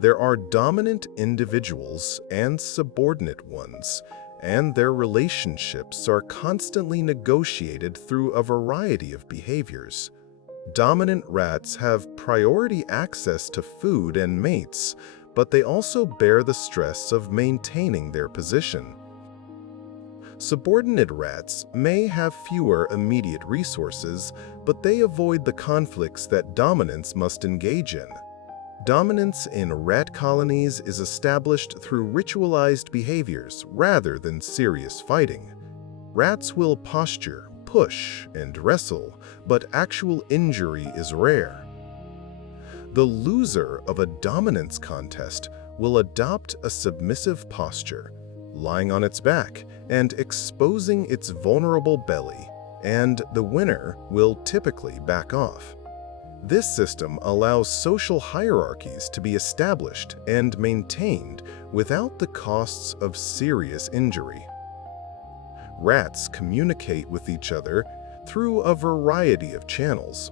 There are dominant individuals and subordinate ones, and their relationships are constantly negotiated through a variety of behaviors. Dominant rats have priority access to food and mates, but they also bear the stress of maintaining their position. Subordinate rats may have fewer immediate resources, but they avoid the conflicts that dominance must engage in. Dominance in rat colonies is established through ritualized behaviors rather than serious fighting. Rats will posture, push, and wrestle, but actual injury is rare. The loser of a dominance contest will adopt a submissive posture, lying on its back and exposing its vulnerable belly, and the winner will typically back off. This system allows social hierarchies to be established and maintained without the costs of serious injury. Rats communicate with each other through a variety of channels.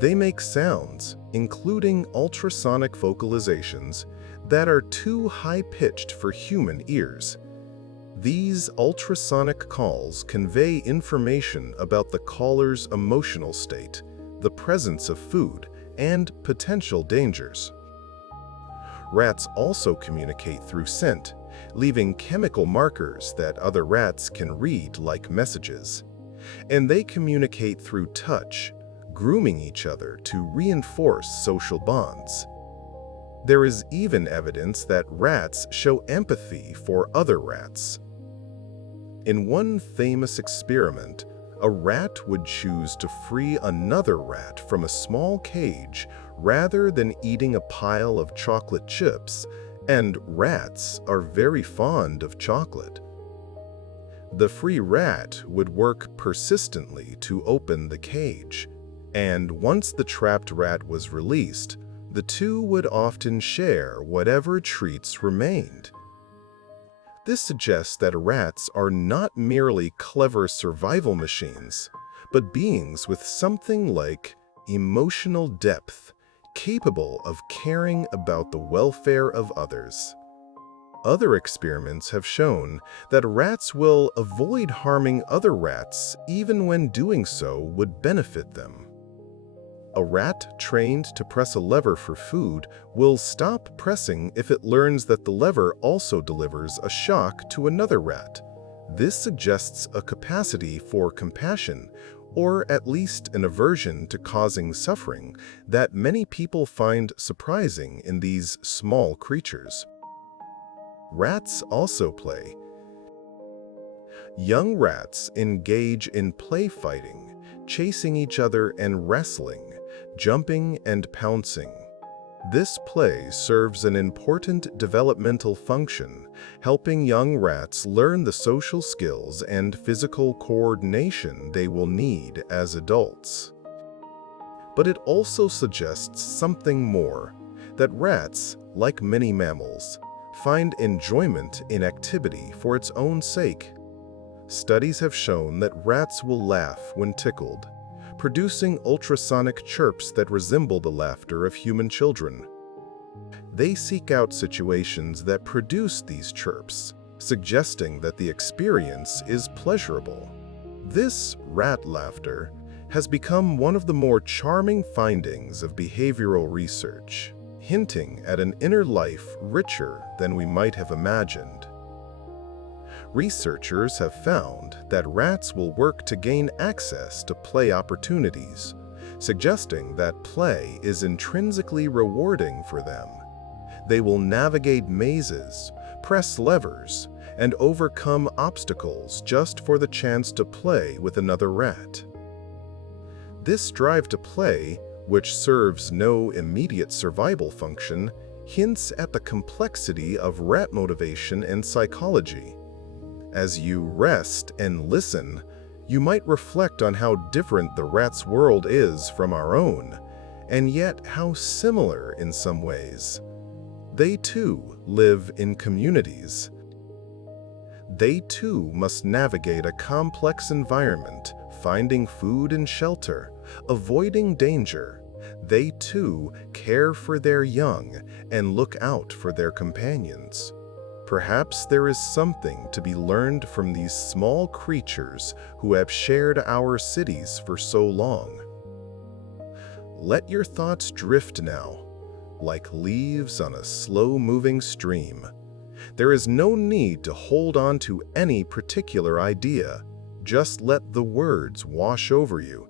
They make sounds, including ultrasonic vocalizations, that are too high-pitched for human ears. These ultrasonic calls convey information about the caller's emotional state, the presence of food, and potential dangers. Rats also communicate through scent, leaving chemical markers that other rats can read like messages. And they communicate through touch, grooming each other to reinforce social bonds. There is even evidence that rats show empathy for other rats. In one famous experiment, a rat would choose to free another rat from a small cage rather than eating a pile of chocolate chips, and rats are very fond of chocolate. The free rat would work persistently to open the cage, and once the trapped rat was released, the two would often share whatever treats remained. This suggests that rats are not merely clever survival machines, but beings with something like emotional depth, capable of caring about the welfare of others. Other experiments have shown that rats will avoid harming other rats even when doing so would benefit them. A rat trained to press a lever for food will stop pressing if it learns that the lever also delivers a shock to another rat. This suggests a capacity for compassion, or at least an aversion to causing suffering, that many people find surprising in these small creatures. Rats also play. Young rats engage in play fighting, chasing each other and wrestling, jumping and pouncing. This play serves an important developmental function, helping young rats learn the social skills and physical coordination they will need as adults. But it also suggests something more, that rats, like many mammals, find enjoyment in activity for its own sake. Studies have shown that rats will laugh when tickled, producing ultrasonic chirps that resemble the laughter of human children. They seek out situations that produce these chirps, suggesting that the experience is pleasurable. This rat laughter has become one of the more charming findings of behavioral research, hinting at an inner life richer than we might have imagined. Researchers have found that rats will work to gain access to play opportunities, suggesting that play is intrinsically rewarding for them. They will navigate mazes, press levers, and overcome obstacles just for the chance to play with another rat. This drive to play, which serves no immediate survival function, hints at the complexity of rat motivation and psychology. As you rest and listen, you might reflect on how different the rat's world is from our own, and yet how similar in some ways. They too live in communities. They too must navigate a complex environment, finding food and shelter, avoiding danger. They too care for their young and look out for their companions. Perhaps there is something to be learned from these small creatures who have shared our cities for so long. Let your thoughts drift now, like leaves on a slow-moving stream. There is no need to hold on to any particular idea. Just let the words wash over you,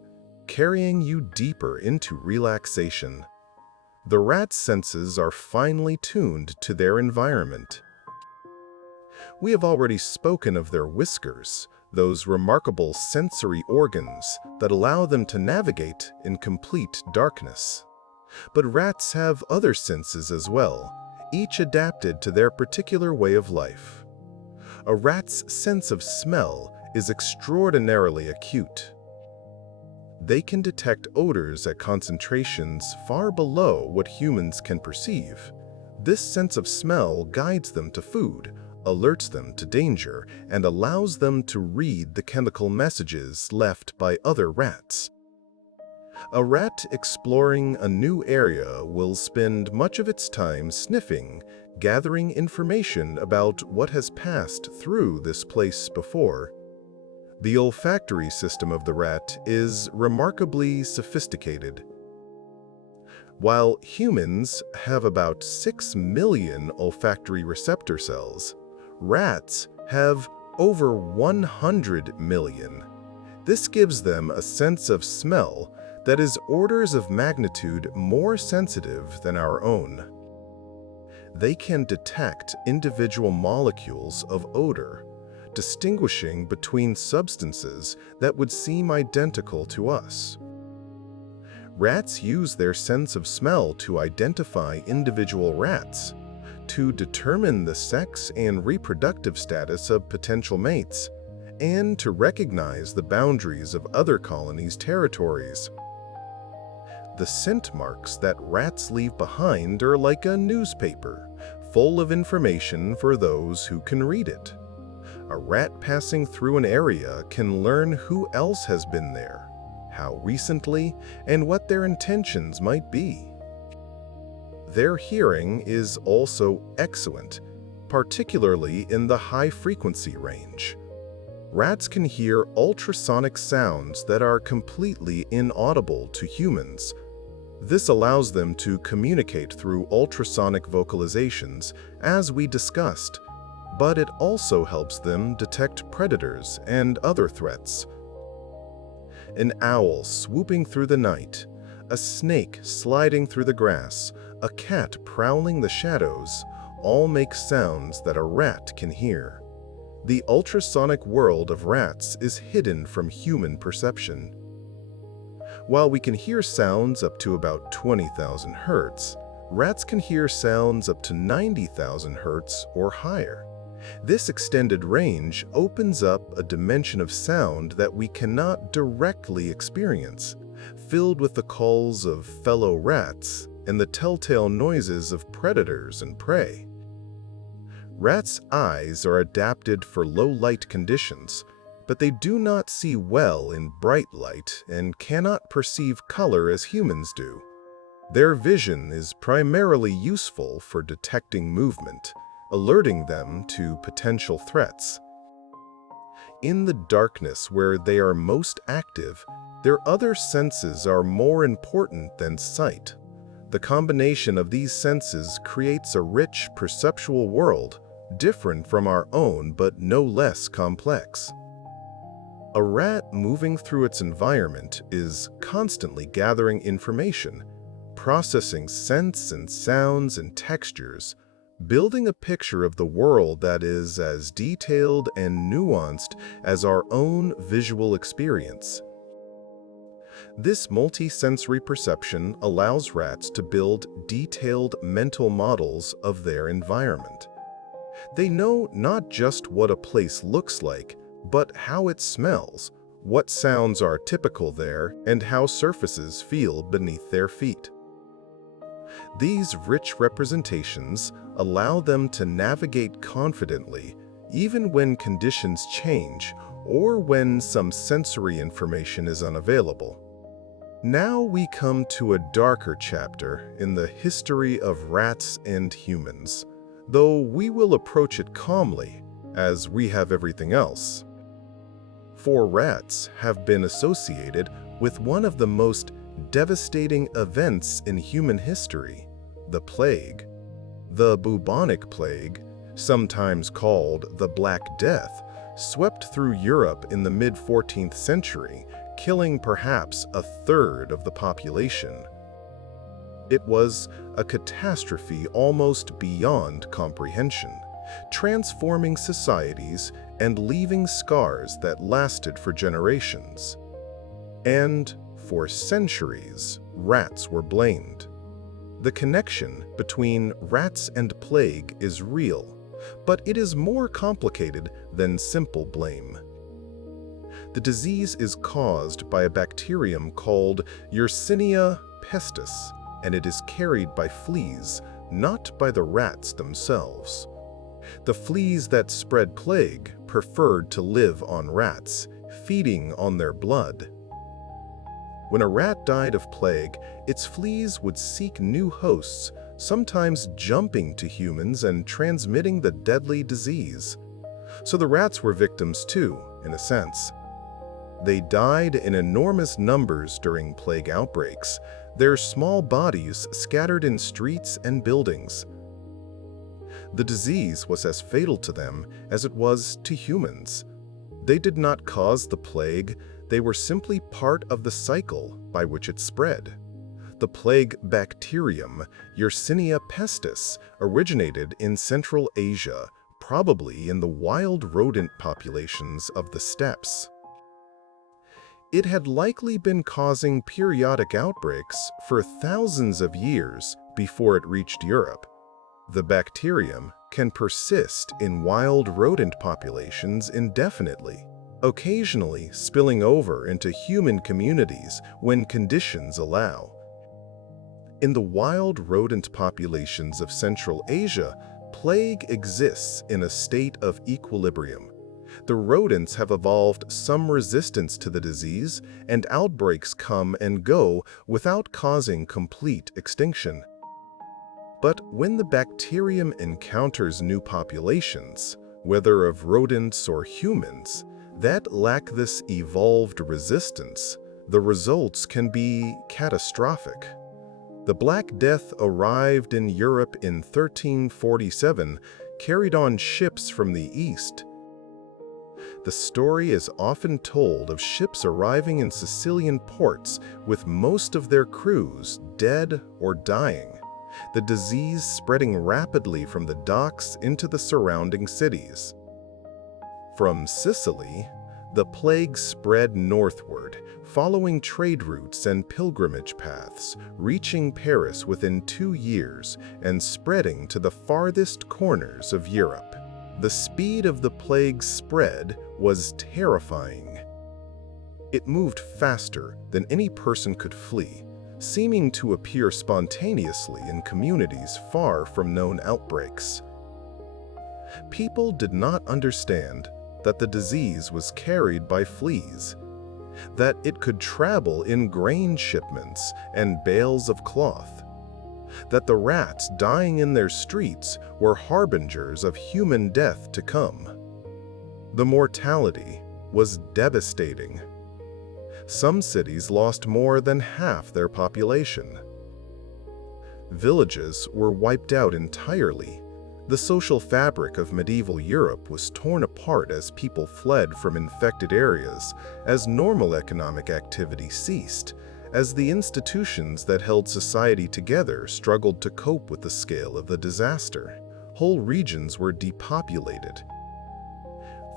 carrying you deeper into relaxation. The rat's senses are finely tuned to their environment. We have already spoken of their whiskers, those remarkable sensory organs that allow them to navigate in complete darkness. But rats have other senses as well, each adapted to their particular way of life. A rat's sense of smell is extraordinarily acute. They can detect odors at concentrations far below what humans can perceive. This sense of smell guides them to food, alerts them to danger, and allows them to read the chemical messages left by other rats. A rat exploring a new area will spend much of its time sniffing, gathering information about what has passed through this place before. The olfactory system of the rat is remarkably sophisticated. While humans have about 6 million olfactory receptor cells, rats have over 100 million. This gives them a sense of smell that is orders of magnitude more sensitive than our own. They can detect individual molecules of odor, distinguishing between substances that would seem identical to us. Rats use their sense of smell to identify individual rats, to determine the sex and reproductive status of potential mates, and to recognize the boundaries of other colonies' territories. The scent marks that rats leave behind are like a newspaper, full of information for those who can read it. A rat passing through an area can learn who else has been there, how recently, and what their intentions might be. Their hearing is also excellent, particularly in the high-frequency range. Rats can hear ultrasonic sounds that are completely inaudible to humans. This allows them to communicate through ultrasonic vocalizations, as we discussed, but it also helps them detect predators and other threats. An owl swooping through the night, a snake sliding through the grass, a cat prowling the shadows, all make sounds that a rat can hear. The ultrasonic world of rats is hidden from human perception. While we can hear sounds up to about 20,000 Hz, rats can hear sounds up to 90,000 Hz or higher. This extended range opens up a dimension of sound that we cannot directly experience, filled with the calls of fellow rats and the telltale noises of predators and prey. Rats' eyes are adapted for low-light conditions, but they do not see well in bright light and cannot perceive color as humans do. Their vision is primarily useful for detecting movement, alerting them to potential threats. In the darkness where they are most active, their other senses are more important than sight. The combination of these senses creates a rich perceptual world, different from our own but no less complex. A rat moving through its environment is constantly gathering information, processing scents and sounds and textures, building a picture of the world that is as detailed and nuanced as our own visual experience. This multi-sensory perception allows rats to build detailed mental models of their environment. They know not just what a place looks like, but how it smells, what sounds are typical there, and how surfaces feel beneath their feet. These rich representations allow them to navigate confidently, even when conditions change or when some sensory information is unavailable. Now we come to a darker chapter in the history of rats and humans, though we will approach it calmly, as we have everything else. For rats have been associated with one of the most devastating events in human history, the plague. The bubonic plague, sometimes called the Black Death, swept through Europe in the mid-14th century, killing perhaps a third of the population. It was a catastrophe almost beyond comprehension, transforming societies and leaving scars that lasted for generations. And for centuries, rats were blamed. The connection between rats and plague is real, but it is more complicated than simple blame. The disease is caused by a bacterium called Yersinia pestis, and it is carried by fleas, not by the rats themselves. The fleas that spread plague preferred to live on rats, feeding on their blood. When a rat died of plague, its fleas would seek new hosts, sometimes jumping to humans and transmitting the deadly disease. So the rats were victims too, in a sense. They died in enormous numbers during plague outbreaks, their small bodies scattered in streets and buildings. The disease was as fatal to them as it was to humans. They did not cause the plague, they were simply part of the cycle by which it spread. The plague bacterium, Yersinia pestis, originated in Central Asia, probably in the wild rodent populations of the steppes. It had likely been causing periodic outbreaks for thousands of years before it reached Europe. The bacterium can persist in wild rodent populations indefinitely, occasionally spilling over into human communities when conditions allow. In the wild rodent populations of Central Asia, plague exists in a state of equilibrium. The rodents have evolved some resistance to the disease, and outbreaks come and go without causing complete extinction. But when the bacterium encounters new populations, whether of rodents or humans, that lack this evolved resistance, the results can be catastrophic. The Black Death arrived in Europe in 1347, carried on ships from the east. The story is often told of ships arriving in Sicilian ports with most of their crews dead or dying, the disease spreading rapidly from the docks into the surrounding cities. From Sicily, the plague spread northward, following trade routes and pilgrimage paths, reaching Paris within 2 years and spreading to the farthest corners of Europe. The speed of the plague's spread was terrifying. It moved faster than any person could flee, seeming to appear spontaneously in communities far from known outbreaks. People did not understand that the disease was carried by fleas, that it could travel in grain shipments and bales of cloth, that the rats dying in their streets were harbingers of human death to come. The mortality was devastating. Some cities lost more than half their population. Villages were wiped out entirely. The social fabric of medieval Europe was torn apart as people fled from infected areas, as normal economic activity ceased, as the institutions that held society together struggled to cope with the scale of the disaster. Whole regions were depopulated.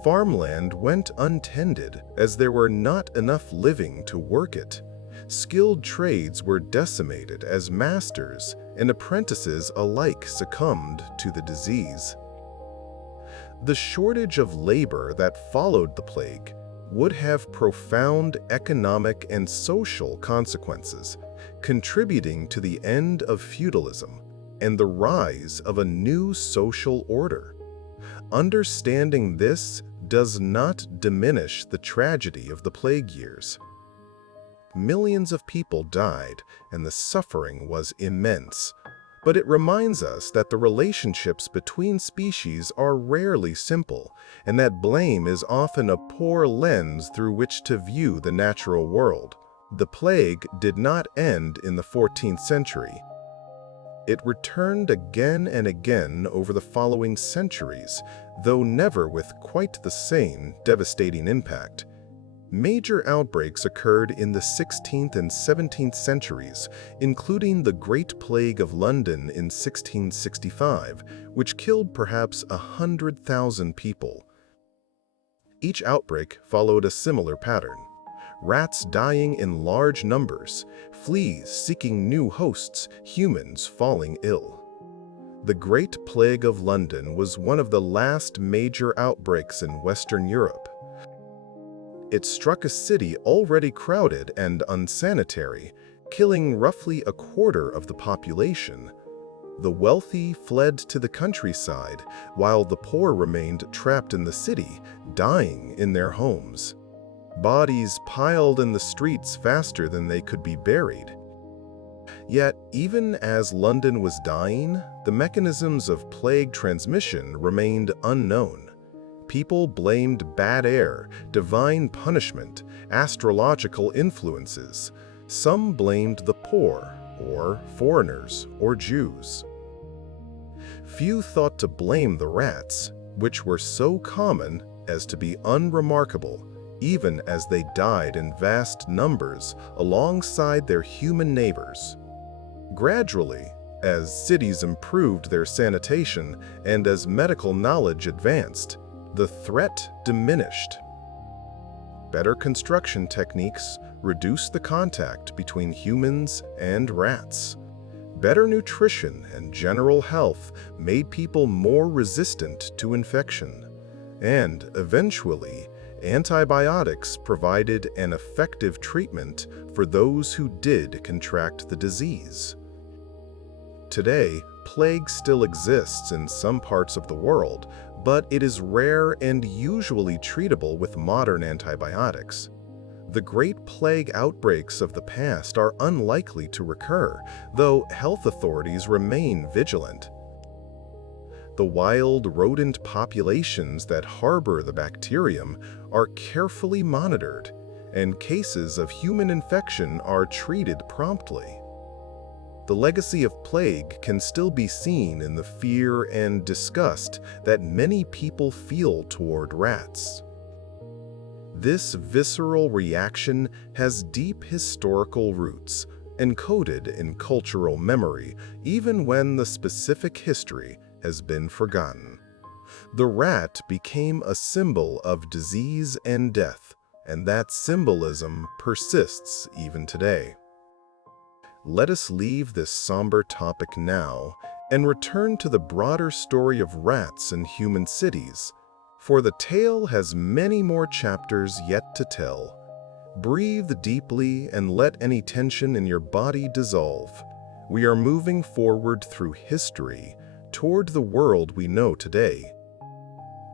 Farmland went untended as there were not enough living to work it. Skilled trades were decimated as masters and apprentices alike succumbed to the disease. The shortage of labor that followed the plague would have profound economic and social consequences, contributing to the end of feudalism and the rise of a new social order. Understanding this does not diminish the tragedy of the plague years. Millions of people died, and the suffering was immense. But it reminds us that the relationships between species are rarely simple, and that blame is often a poor lens through which to view the natural world. The plague did not end in the 14th century. It returned again and again over the following centuries, though never with quite the same devastating impact. Major outbreaks occurred in the 16th and 17th centuries, including the Great Plague of London in 1665, which killed perhaps 100,000 people. Each outbreak followed a similar pattern: rats dying in large numbers, fleas seeking new hosts, humans falling ill. The Great Plague of London was one of the last major outbreaks in Western Europe. It struck a city already crowded and unsanitary, killing roughly a quarter of the population. The wealthy fled to the countryside, while the poor remained trapped in the city, dying in their homes. Bodies piled in the streets faster than they could be buried. Yet, even as London was dying, the mechanisms of plague transmission remained unknown. People blamed bad air, divine punishment, astrological influences. Some blamed the poor, or foreigners, or Jews. Few thought to blame the rats, which were so common as to be unremarkable, even as they died in vast numbers alongside their human neighbors. Gradually, As cities improved their sanitation and as medical knowledge advanced, the threat diminished. Better construction techniques reduced the contact between humans and rats. Better nutrition and general health made people more resistant to infection. And eventually, antibiotics provided an effective treatment for those who did contract the disease. Today, plague still exists in some parts of the world, but it is rare and usually treatable with modern antibiotics. The Great Plague outbreaks of the past are unlikely to recur, though health authorities remain vigilant. The wild rodent populations that harbor the bacterium are carefully monitored, and cases of human infection are treated promptly. The legacy of plague can still be seen in the fear and disgust that many people feel toward rats. This visceral reaction has deep historical roots, encoded in cultural memory, even when the specific history has been forgotten. The rat became a symbol of disease and death, and that symbolism persists even today. Let us leave this somber topic now and return to the broader story of rats in human cities, for the tale has many more chapters yet to tell. Breathe deeply and let any tension in your body dissolve. We are moving forward through history toward the world we know today.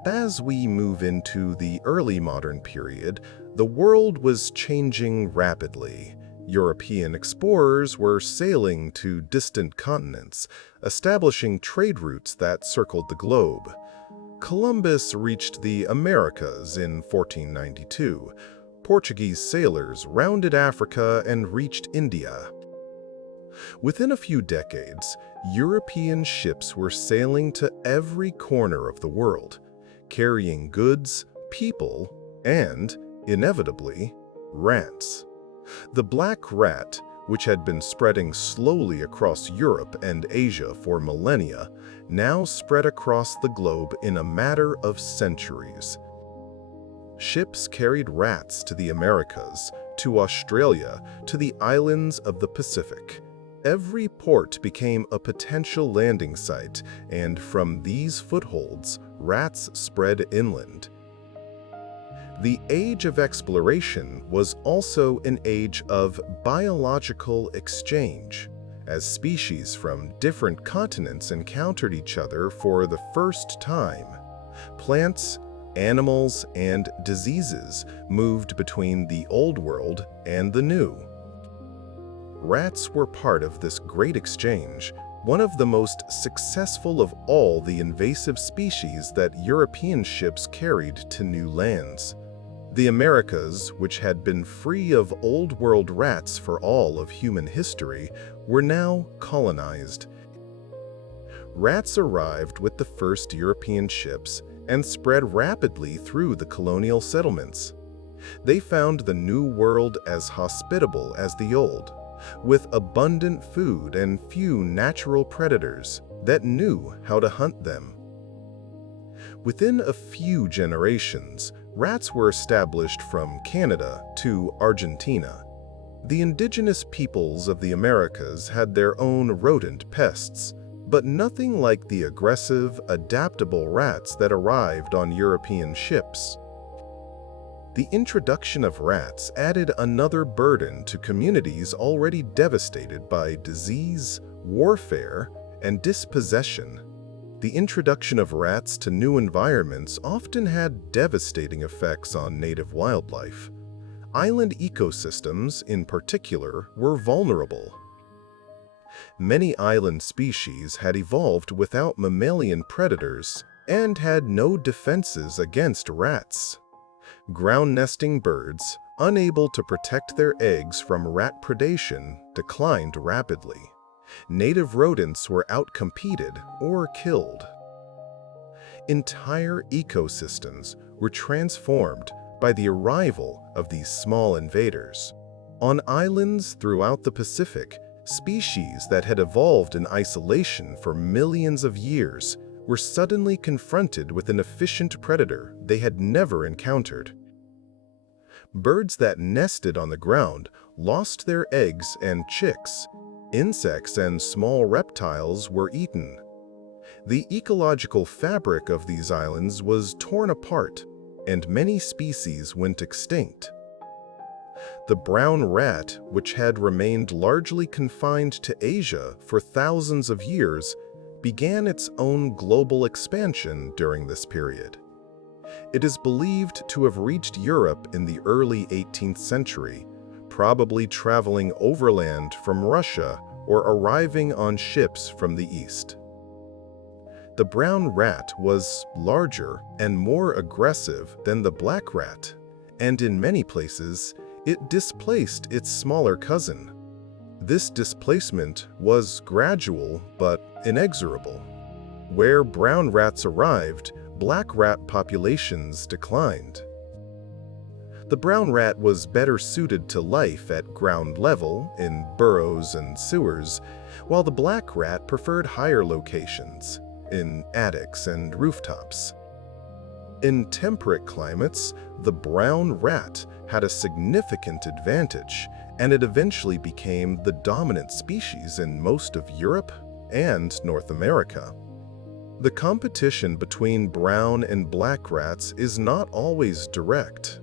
As we move into the early modern period, the world was changing rapidly. European explorers were sailing to distant continents, establishing trade routes that circled the globe. Columbus reached the Americas in 1492. Portuguese sailors rounded Africa and reached India. Within a few decades, European ships were sailing to every corner of the world, carrying goods, people, and, inevitably, rats. The black rat, which had been spreading slowly across Europe and Asia for millennia, now spread across the globe in a matter of centuries. Ships carried rats to the Americas, to Australia, to the islands of the Pacific. Every port became a potential landing site, and from these footholds, rats spread inland. The age of exploration was also an age of biological exchange, as species from different continents encountered each other for the first time. Plants, animals, and diseases moved between the Old World and the New. Rats were part of this great exchange, one of the most successful of all the invasive species that European ships carried to new lands. The Americas, which had been free of Old World rats for all of human history, were now colonized. Rats arrived with the first European ships and spread rapidly through the colonial settlements. They found the New World as hospitable as the Old, with abundant food and few natural predators that knew how to hunt them. Within a few generations, rats were established from Canada to Argentina. The indigenous peoples of the Americas had their own rodent pests, but nothing like the aggressive, adaptable rats that arrived on European ships. The introduction of rats added another burden to communities already devastated by disease, warfare, and dispossession. The introduction of rats to new environments often had devastating effects on native wildlife. Island ecosystems, in particular, were vulnerable. Many island species had evolved without mammalian predators and had no defenses against rats. Ground-nesting birds, unable to protect their eggs from rat predation, declined rapidly. Native rodents were outcompeted or killed. Entire ecosystems were transformed by the arrival of these small invaders. On islands throughout the Pacific, Species that had evolved in isolation for millions of years were suddenly confronted with an efficient predator they had never encountered. Birds that nested on the ground lost their eggs and chicks. Insects and small reptiles were eaten. The ecological fabric of these islands was torn apart, and many species went extinct. The brown rat, which had remained largely confined to Asia for thousands of years, began its own global expansion during this period. It is believed to have reached Europe in the early 18th century, probably traveling overland from Russia or arriving on ships from the east. The brown rat was larger and more aggressive than the black rat, and in many places, it displaced its smaller cousin. This displacement was gradual but inexorable. Where brown rats arrived, black rat populations declined. The brown rat was better suited to life at ground level, in burrows and sewers, while the black rat preferred higher locations, in attics and rooftops. In temperate climates, the brown rat had a significant advantage, and it eventually became the dominant species in most of Europe and North America. The competition between brown and black rats is not always direct.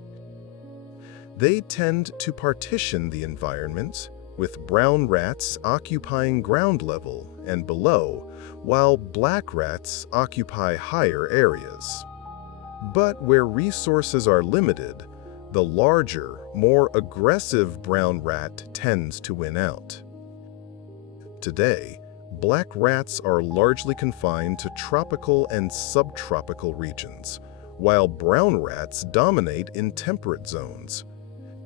They tend to partition the environment, with brown rats occupying ground level and below, while black rats occupy higher areas. But where resources are limited, the larger, more aggressive brown rat tends to win out. Today, black rats are largely confined to tropical and subtropical regions, while brown rats dominate in temperate zones.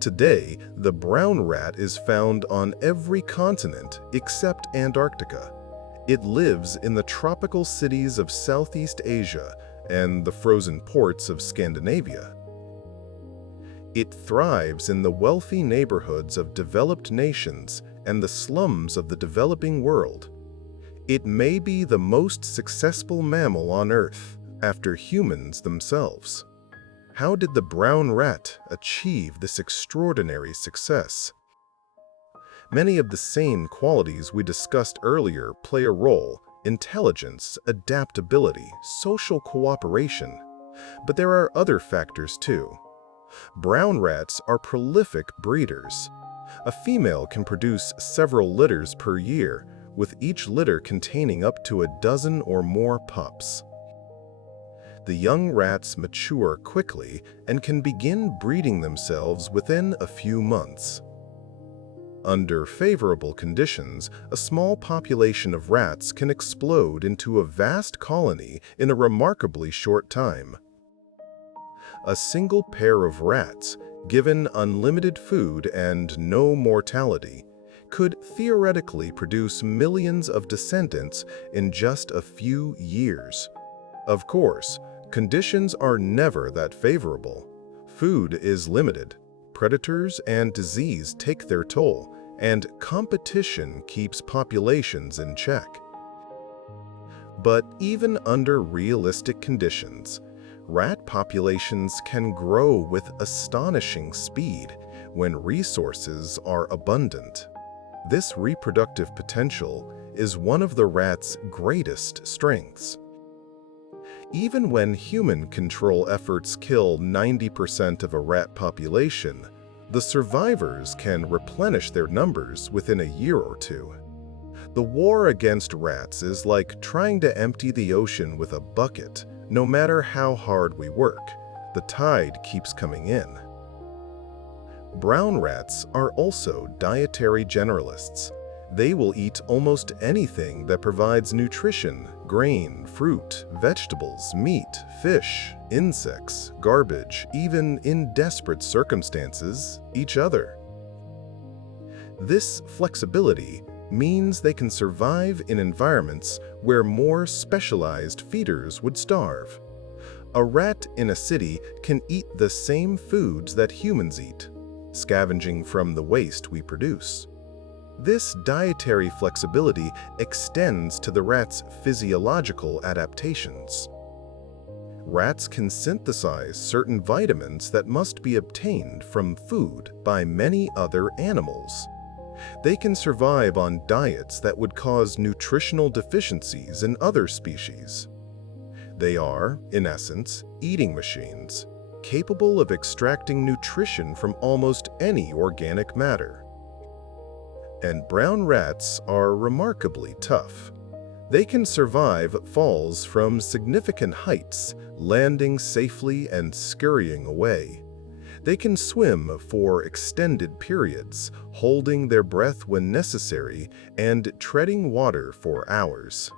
Today, the brown rat is found on every continent except Antarctica. It lives in the tropical cities of Southeast Asia and the frozen ports of Scandinavia. It thrives in the wealthy neighborhoods of developed nations and the slums of the developing world. It may be the most successful mammal on Earth, after humans themselves. How did the brown rat achieve this extraordinary success? Many of the same qualities we discussed earlier play a role: intelligence, adaptability, social cooperation. But there are other factors too. Brown rats are prolific breeders. A female can produce several litters per year, with each litter containing up to a dozen or more pups. The young rats mature quickly and can begin breeding themselves within a few months. Under favorable conditions, a small population of rats can explode into a vast colony in a remarkably short time. A single pair of rats, given unlimited food and no mortality, could theoretically produce millions of descendants in just a few years. Of course, conditions are never that favorable. Food is limited, predators and disease take their toll, and competition keeps populations in check. But even under realistic conditions, rat populations can grow with astonishing speed when resources are abundant. This reproductive potential is one of the rat's greatest strengths. Even when human control efforts kill 90% of a rat population, the survivors can replenish their numbers within a year or two. The war against rats is like trying to empty the ocean with a bucket. No matter how hard we work, the tide keeps coming in. Brown rats are also dietary generalists. They will eat almost anything that provides nutrition: grain, fruit, vegetables, meat, fish, insects, garbage, even in desperate circumstances, each other. This flexibility means they can survive in environments where more specialized feeders would starve. A rat in a city can eat the same foods that humans eat, scavenging from the waste we produce. This dietary flexibility extends to the rat's physiological adaptations. Rats can synthesize certain vitamins that must be obtained from food by many other animals. They can survive on diets that would cause nutritional deficiencies in other species. They are, in essence, eating machines, capable of extracting nutrition from almost any organic matter. And brown rats are remarkably tough. They can survive falls from significant heights, landing safely and scurrying away. They can swim for extended periods, holding their breath when necessary and treading water for hours.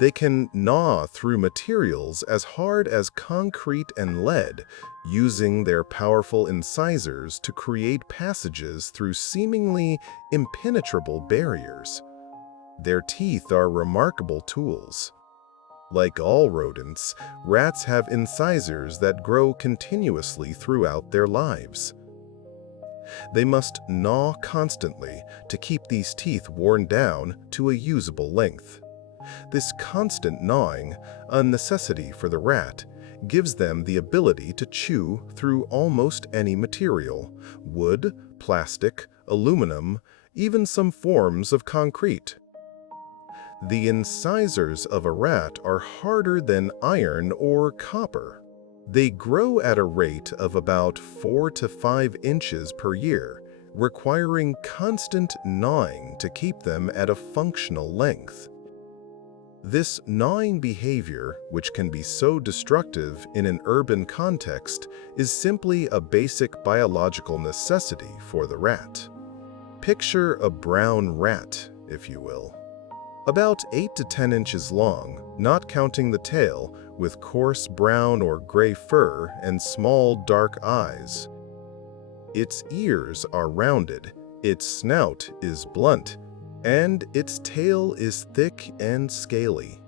They can gnaw through materials as hard as concrete and lead, using their powerful incisors to create passages through seemingly impenetrable barriers. Their teeth are remarkable tools. Like all rodents, rats have incisors that grow continuously throughout their lives. They must gnaw constantly to keep these teeth worn down to a usable length. This constant gnawing, a necessity for the rat, gives them the ability to chew through almost any material: wood, plastic, aluminum, even some forms of concrete. The incisors of a rat are harder than iron or copper. They grow at a rate of about 4 to 5 inches per year, requiring constant gnawing to keep them at a functional length. This gnawing behavior, which can be so destructive in an urban context, is simply a basic biological necessity for the rat. Picture a brown rat, if you will. About 8 to 10 inches long, not counting the tail, with coarse brown or gray fur and small dark eyes. Its ears are rounded, its snout is blunt, and its tail is thick and scaly.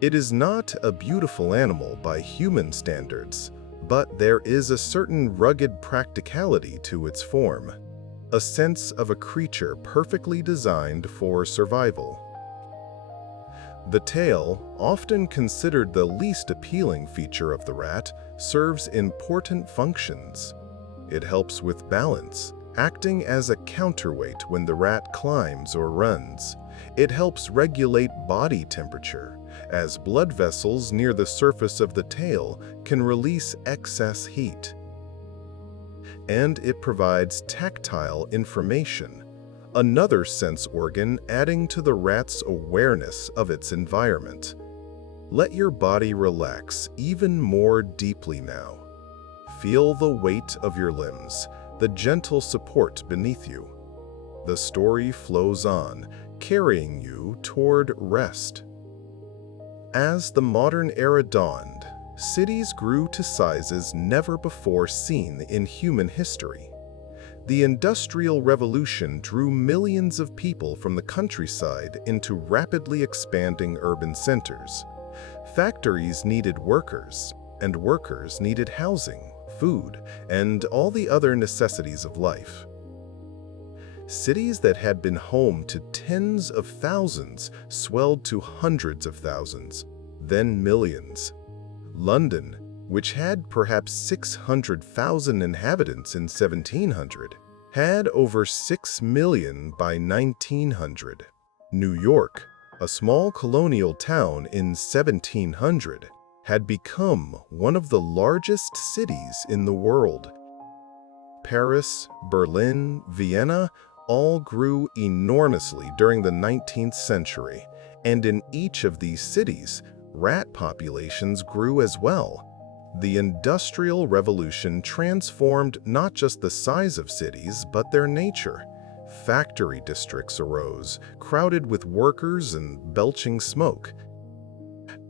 It is not a beautiful animal by human standards, but there is a certain rugged practicality to its form, a sense of a creature perfectly designed for survival. The tail, often considered the least appealing feature of the rat, serves important functions. It helps with balance, acting as a counterweight when the rat climbs or runs. It helps regulate body temperature, as blood vessels near the surface of the tail can release excess heat. And it provides tactile information, another sense organ adding to the rat's awareness of its environment. Let your body relax even more deeply now. Feel the weight of your limbs, the gentle support beneath you. The story flows on, carrying you toward rest. As the modern era dawned, cities grew to sizes never before seen in human history. The Industrial Revolution drew millions of people from the countryside into rapidly expanding urban centers. Factories needed workers, and workers needed housing, food, and all the other necessities of life. Cities that had been home to tens of thousands swelled to hundreds of thousands, then millions. London, which had perhaps 600,000 inhabitants in 1700, had over 6 million by 1900. New York, a small colonial town in 1700, had become one of the largest cities in the world. Paris, Berlin, Vienna all grew enormously during the 19th century, and in each of these cities, rat populations grew as well. The Industrial Revolution transformed not just the size of cities, but their nature. Factory districts arose, crowded with workers and belching smoke.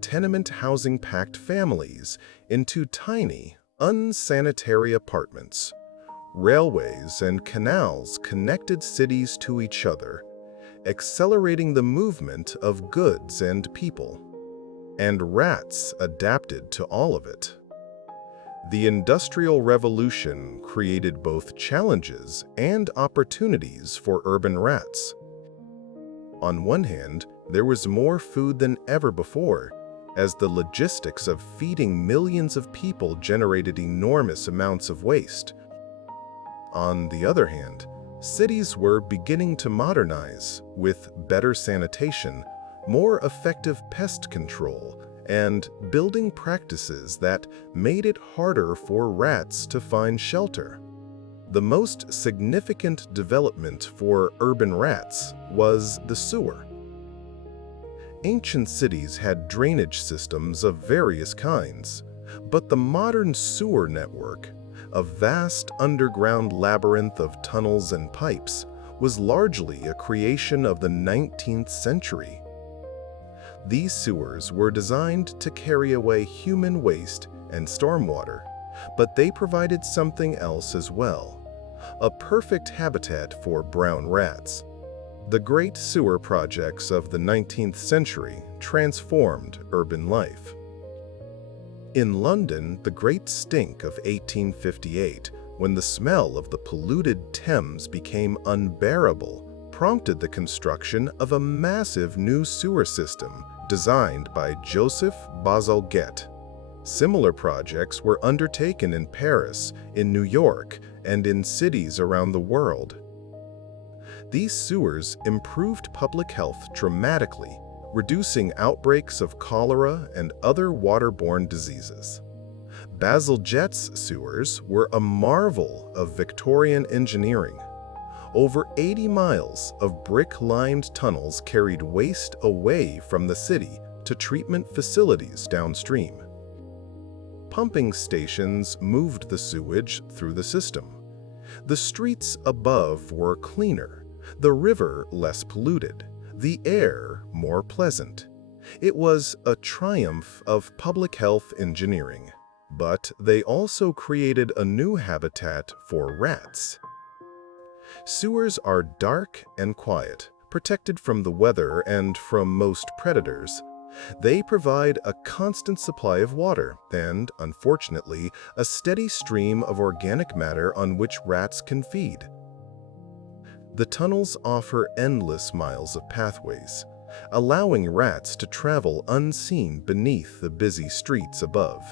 Tenement housing packed families into tiny, unsanitary apartments. Railways and canals connected cities to each other, accelerating the movement of goods and people. And rats adapted to all of it. The Industrial Revolution created both challenges and opportunities for urban rats. On one hand, there was more food than ever before, as the logistics of feeding millions of people generated enormous amounts of waste. On the other hand, cities were beginning to modernize with better sanitation, more effective pest control, and building practices that made it harder for rats to find shelter. The most significant development for urban rats was the sewer. Ancient cities had drainage systems of various kinds, but the modern sewer network, a vast underground labyrinth of tunnels and pipes, was largely a creation of the 19th century. These sewers were designed to carry away human waste and stormwater, but they provided something else as well: a perfect habitat for brown rats. The great sewer projects of the 19th century transformed urban life. In London, the Great Stink of 1858, when the smell of the polluted Thames became unbearable, prompted the construction of a massive new sewer system designed by Joseph Bazalgette. Similar projects were undertaken in Paris, in New York, and in cities around the world. These sewers improved public health dramatically, reducing outbreaks of cholera and other waterborne diseases. Bazalgette's sewers were a marvel of Victorian engineering. Over 80 miles of brick-lined tunnels carried waste away from the city to treatment facilities downstream. Pumping stations moved the sewage through the system. The streets above were cleaner, the river less polluted, the air more pleasant. It was a triumph of public health engineering, but they also created a new habitat for rats. Sewers are dark and quiet, protected from the weather and from most predators. They provide a constant supply of water and, unfortunately, a steady stream of organic matter on which rats can feed. The tunnels offer endless miles of pathways, allowing rats to travel unseen beneath the busy streets above.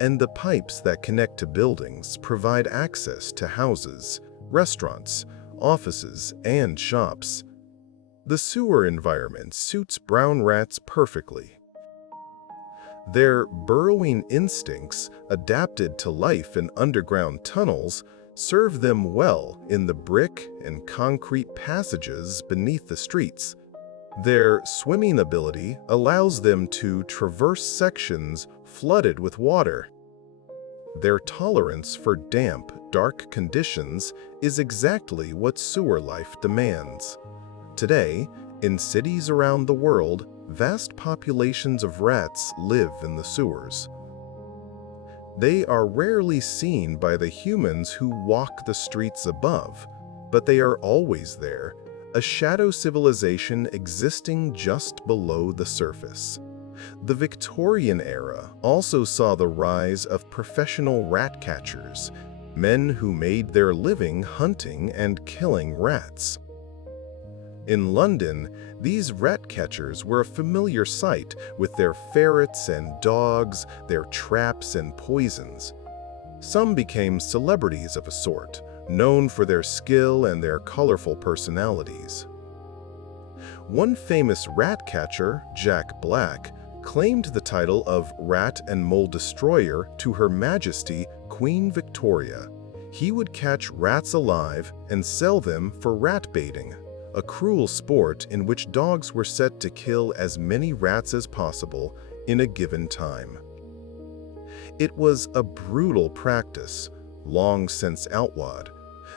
And the pipes that connect to buildings provide access to houses, restaurants, offices, and shops. The sewer environment suits brown rats perfectly. Their burrowing instincts, adapted to life in underground tunnels, serve them well in the brick and concrete passages beneath the streets. Their swimming ability allows them to traverse sections flooded with water. Their tolerance for damp, dark conditions is exactly what sewer life demands. Today, in cities around the world, vast populations of rats live in the sewers. They are rarely seen by the humans who walk the streets above, but they are always there, a shadow civilization existing just below the surface. The Victorian era also saw the rise of professional rat catchers, men who made their living hunting and killing rats. In London, these rat catchers were a familiar sight with their ferrets and dogs, their traps and poisons. Some became celebrities of a sort, known for their skill and their colorful personalities. One famous rat catcher, Jack Black, claimed the title of Rat and Mole Destroyer to Her Majesty Queen Victoria. He would catch rats alive and sell them for rat baiting, a cruel sport in which dogs were set to kill as many rats as possible in a given time. It was a brutal practice, long since outlawed,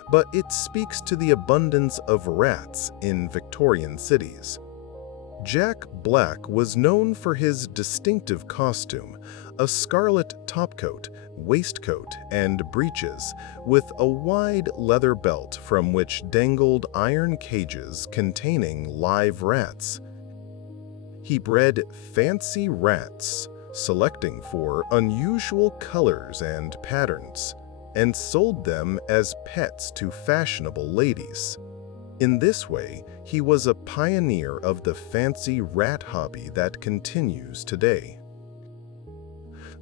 but it speaks to the abundance of rats in Victorian cities. Jack Black was known for his distinctive costume, a scarlet topcoat, waistcoat, and breeches, with a wide leather belt from which dangled iron cages containing live rats. He bred fancy rats, selecting for unusual colors and patterns, and sold them as pets to fashionable ladies. In this way, he was a pioneer of the fancy rat hobby that continues today.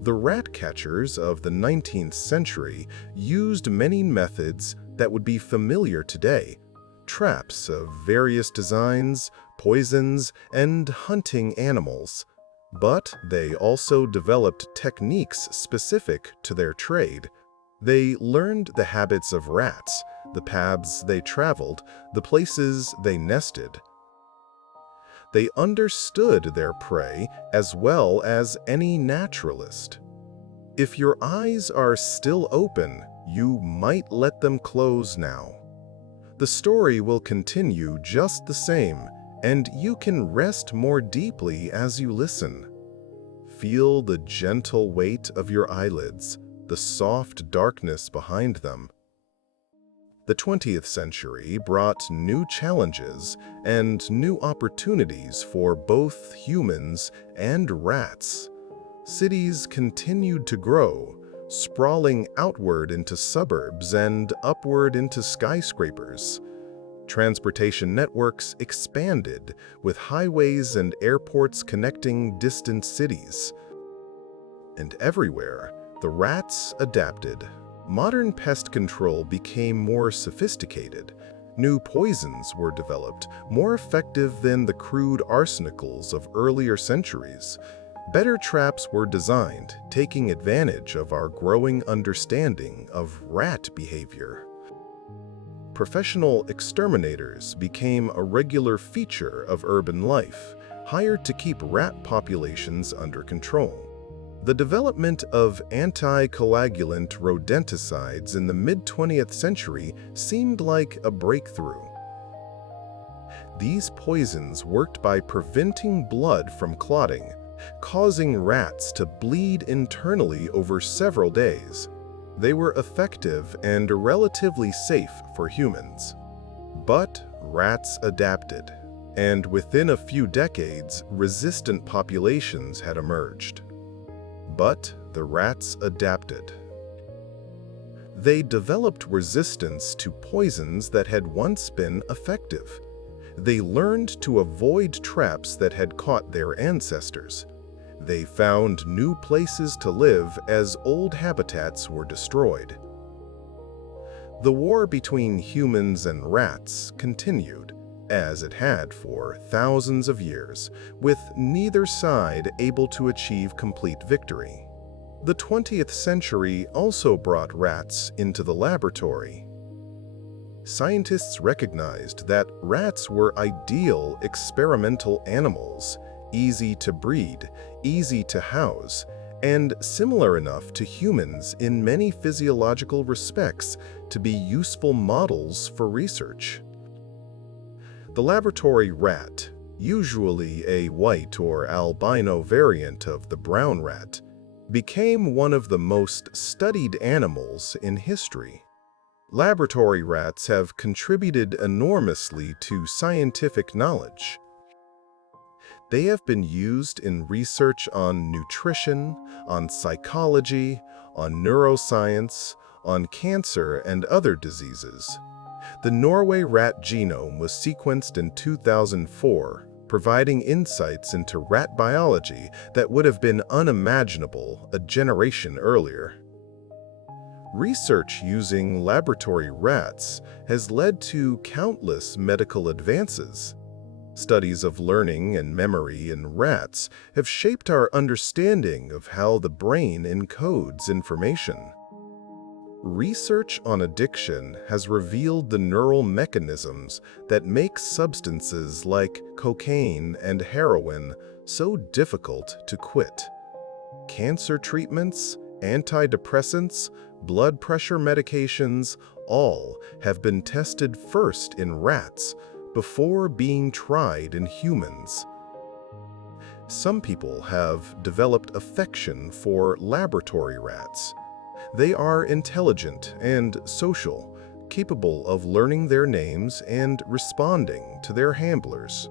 The rat catchers of the 19th century used many methods that would be familiar today: traps of various designs, poisons, and hunting animals. But they also developed techniques specific to their trade. They learned the habits of rats, the paths they traveled, the places they nested. They understood their prey as well as any naturalist. If your eyes are still open, you might let them close now. The story will continue just the same, and you can rest more deeply as you listen. Feel the gentle weight of your eyelids, the soft darkness behind them. The 20th century brought new challenges and new opportunities for both humans and rats. Cities continued to grow, sprawling outward into suburbs and upward into skyscrapers. Transportation networks expanded, with highways and airports connecting distant cities. And everywhere, the rats adapted. Modern pest control became more sophisticated. New poisons were developed, more effective than the crude arsenicals of earlier centuries. Better traps were designed, taking advantage of our growing understanding of rat behavior. Professional exterminators became a regular feature of urban life, hired to keep rat populations under control. The development of anti-coagulant rodenticides in the mid-20th century seemed like a breakthrough. These poisons worked by preventing blood from clotting, causing rats to bleed internally over several days. They were effective and relatively safe for humans. But rats adapted, and within a few decades, resistant populations had emerged. But the rats adapted. They developed resistance to poisons that had once been effective. They learned to avoid traps that had caught their ancestors. They found new places to live as old habitats were destroyed. The war between humans and rats continued, as it had for thousands of years, with neither side able to achieve complete victory. The 20th century also brought rats into the laboratory. Scientists recognized that rats were ideal experimental animals, easy to breed, easy to house, and similar enough to humans in many physiological respects to be useful models for research. The laboratory rat, usually a white or albino variant of the brown rat, became one of the most studied animals in history. Laboratory rats have contributed enormously to scientific knowledge. They have been used in research on nutrition, on psychology, on neuroscience, on cancer and other diseases. The Norway rat genome was sequenced in 2004, providing insights into rat biology that would have been unimaginable a generation earlier. Research using laboratory rats has led to countless medical advances. Studies of learning and memory in rats have shaped our understanding of how the brain encodes information. Research on addiction has revealed the neural mechanisms that make substances like cocaine and heroin so difficult to quit. Cancer treatments, antidepressants, blood pressure medications, all have been tested first in rats before being tried in humans. Some people have developed affection for laboratory rats. They are intelligent and social, capable of learning their names and responding to their handlers.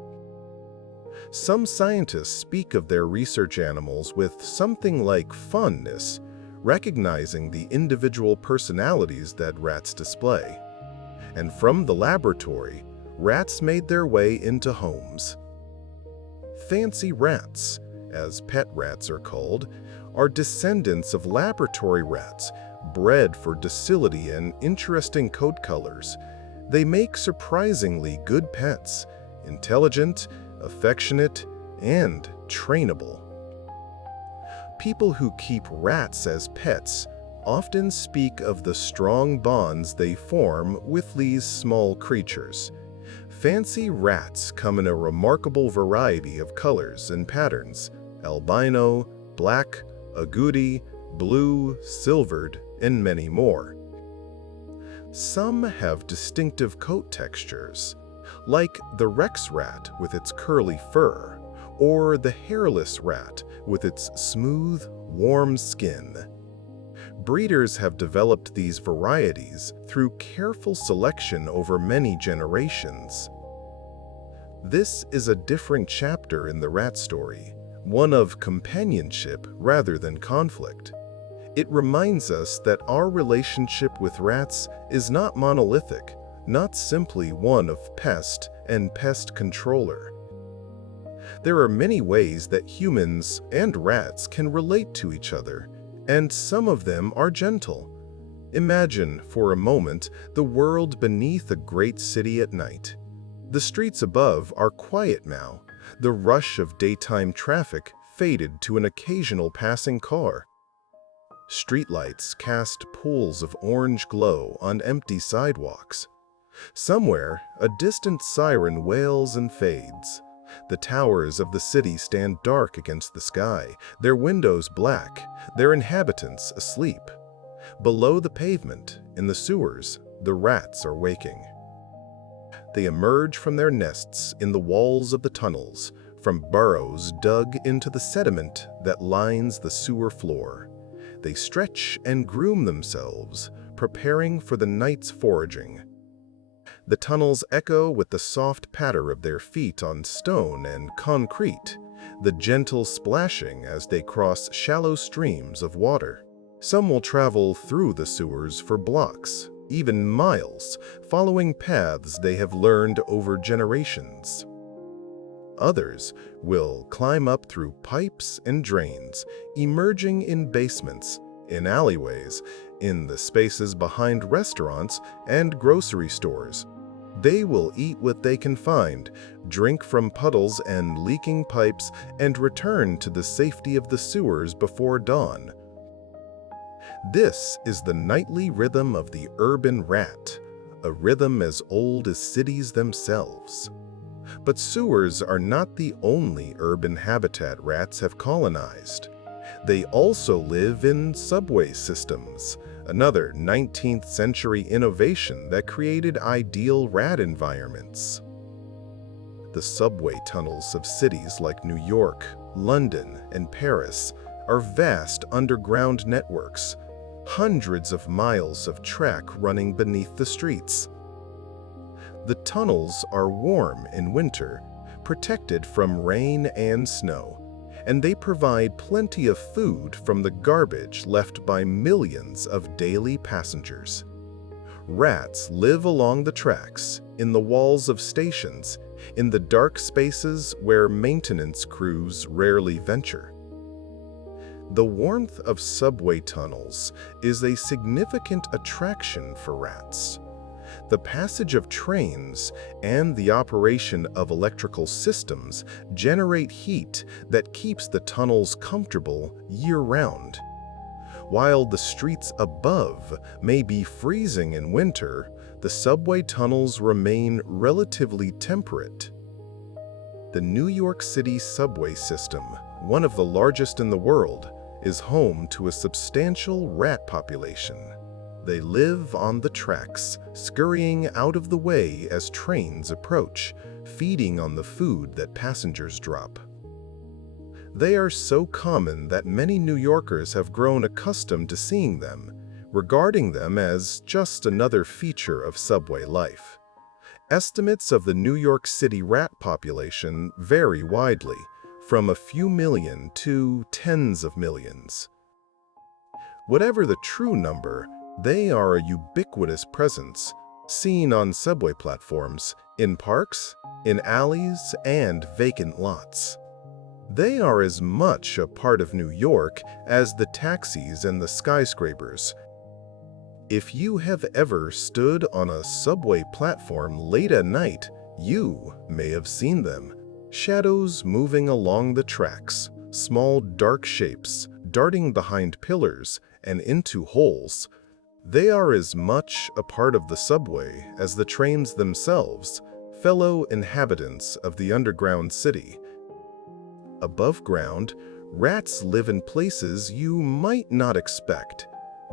Some scientists speak of their research animals with something like fondness, recognizing the individual personalities that rats display. And from the laboratory, rats made their way into homes. Fancy rats, as pet rats are called, are descendants of laboratory rats, bred for docility and interesting coat colors. They make surprisingly good pets, intelligent, affectionate, and trainable. People who keep rats as pets often speak of the strong bonds they form with these small creatures. Fancy rats come in a remarkable variety of colors and patterns: albino, black, agouti, blue, silvered, and many more. Some have distinctive coat textures, like the Rex rat with its curly fur, or the hairless rat with its smooth, warm skin. Breeders have developed these varieties through careful selection over many generations. This is a different chapter in the rat story, one of companionship rather than conflict. It reminds us that our relationship with rats is not monolithic, not simply one of pest and pest controller. There are many ways that humans and rats can relate to each other, and some of them are gentle. Imagine, for a moment, the world beneath a great city at night. The streets above are quiet now, the rush of daytime traffic faded to an occasional passing car. Streetlights cast pools of orange glow on empty sidewalks. Somewhere, a distant siren wails and fades. The towers of the city stand dark against the sky, their windows black, their inhabitants asleep. Below the pavement, in the sewers, the rats are waking. They emerge from their nests in the walls of the tunnels, from burrows dug into the sediment that lines the sewer floor. They stretch and groom themselves, preparing for the night's foraging. The tunnels echo with the soft patter of their feet on stone and concrete, the gentle splashing as they cross shallow streams of water. Some will travel through the sewers for blocks, even miles, following paths they have learned over generations. Others will climb up through pipes and drains, emerging in basements, in alleyways, in the spaces behind restaurants and grocery stores. They will eat what they can find, drink from puddles and leaking pipes, and return to the safety of the sewers before dawn. This is the nightly rhythm of the urban rat, a rhythm as old as cities themselves. But sewers are not the only urban habitat rats have colonized. They also live in subway systems, another 19th century innovation that created ideal rat environments. The subway tunnels of cities like New York, London, and Paris are vast underground networks, hundreds of miles of track running beneath the streets. The tunnels are warm in winter, protected from rain and snow, and they provide plenty of food from the garbage left by millions of daily passengers. Rats live along the tracks, in the walls of stations, in the dark spaces where maintenance crews rarely venture. The warmth of subway tunnels is a significant attraction for rats. The passage of trains and the operation of electrical systems generate heat that keeps the tunnels comfortable year-round. While the streets above may be freezing in winter, the subway tunnels remain relatively temperate. The New York City subway system, one of the largest in the world, is home to a substantial rat population. They live on the tracks, scurrying out of the way as trains approach, feeding on the food that passengers drop. They are so common that many New Yorkers have grown accustomed to seeing them, regarding them as just another feature of subway life. Estimates of the New York City rat population vary widely, from a few million to tens of millions. Whatever the true number, they are a ubiquitous presence, seen on subway platforms, in parks, in alleys, and vacant lots. They are as much a part of New York as the taxis and the skyscrapers. If you have ever stood on a subway platform late at night, you may have seen them. Shadows moving along the tracks, small dark shapes darting behind pillars and into holes. They are as much a part of the subway as the trains themselves, fellow inhabitants of the underground city. Above ground, rats live in places you might not expect.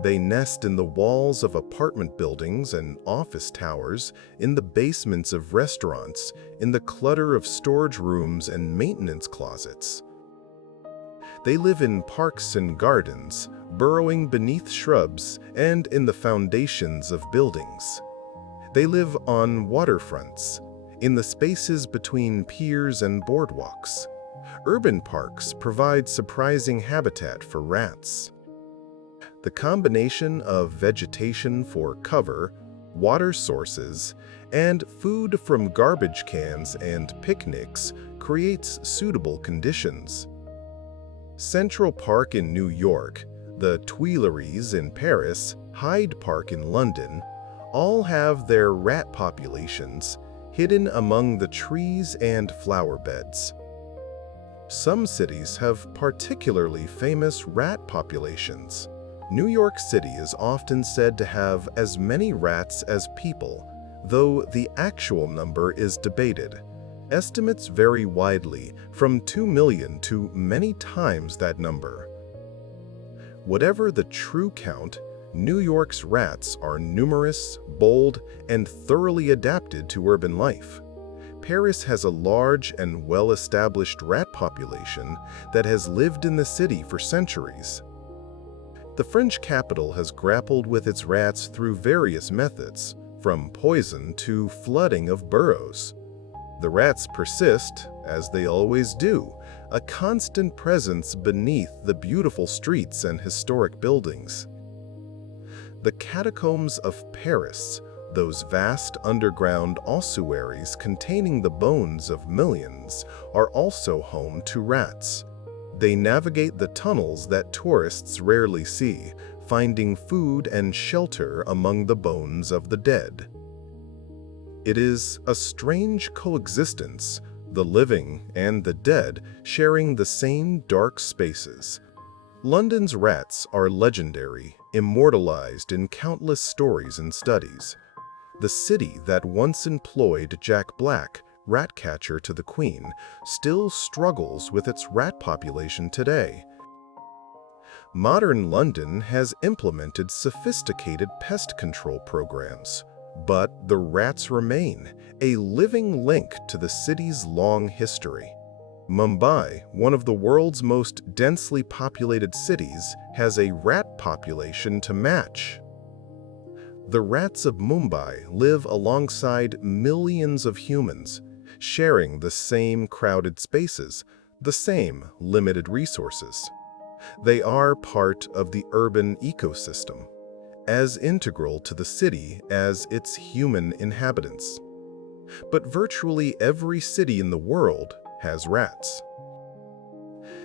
They nest in the walls of apartment buildings and office towers, in the basements of restaurants, in the clutter of storage rooms and maintenance closets. They live in parks and gardens, burrowing beneath shrubs and in the foundations of buildings. They live on waterfronts, in the spaces between piers and boardwalks. Urban parks provide surprising habitat for rats. The combination of vegetation for cover, water sources, and food from garbage cans and picnics creates suitable conditions. Central Park in New York, the Tuileries in Paris, Hyde Park in London, all have their rat populations hidden among the trees and flower beds. Some cities have particularly famous rat populations. New York City is often said to have as many rats as people, though the actual number is debated. Estimates vary widely, from 2 million to many times that number. Whatever the true count, New York's rats are numerous, bold, and thoroughly adapted to urban life. Paris has a large and well-established rat population that has lived in the city for centuries. The French capital has grappled with its rats through various methods, from poison to flooding of boroughs. The rats persist, as they always do, a constant presence beneath the beautiful streets and historic buildings. The catacombs of Paris, those vast underground ossuaries containing the bones of millions, are also home to rats. They navigate the tunnels that tourists rarely see, finding food and shelter among the bones of the dead. It is a strange coexistence, the living and the dead sharing the same dark spaces. London's rats are legendary, immortalized in countless stories and studies. The city that once employed Jack Black, rat catcher to the Queen, still struggles with its rat population today. Modern London has implemented sophisticated pest control programs, but the rats remain, a living link to the city's long history. Mumbai, one of the world's most densely populated cities, has a rat population to match. The rats of Mumbai live alongside millions of humans, sharing the same crowded spaces, the same limited resources. They are part of the urban ecosystem, as integral to the city as its human inhabitants. But virtually every city in the world has rats.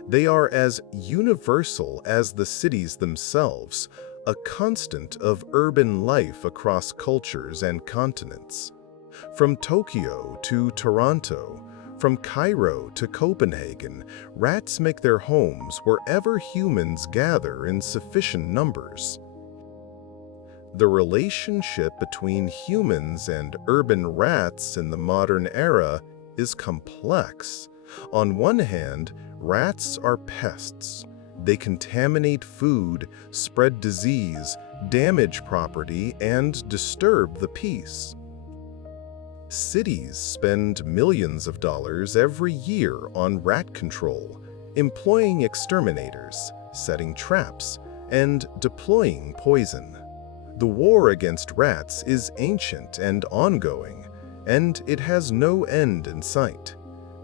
They are as universal as the cities themselves, a constant of urban life across cultures and continents. From Tokyo to Toronto, from Cairo to Copenhagen, rats make their homes wherever humans gather in sufficient numbers. The relationship between humans and urban rats in the modern era is complex. On one hand, rats are pests. They contaminate food, spread disease, damage property, and disturb the peace. Cities spend millions of dollars every year on rat control, employing exterminators, setting traps, and deploying poison. The war against rats is ancient and ongoing, and it has no end in sight.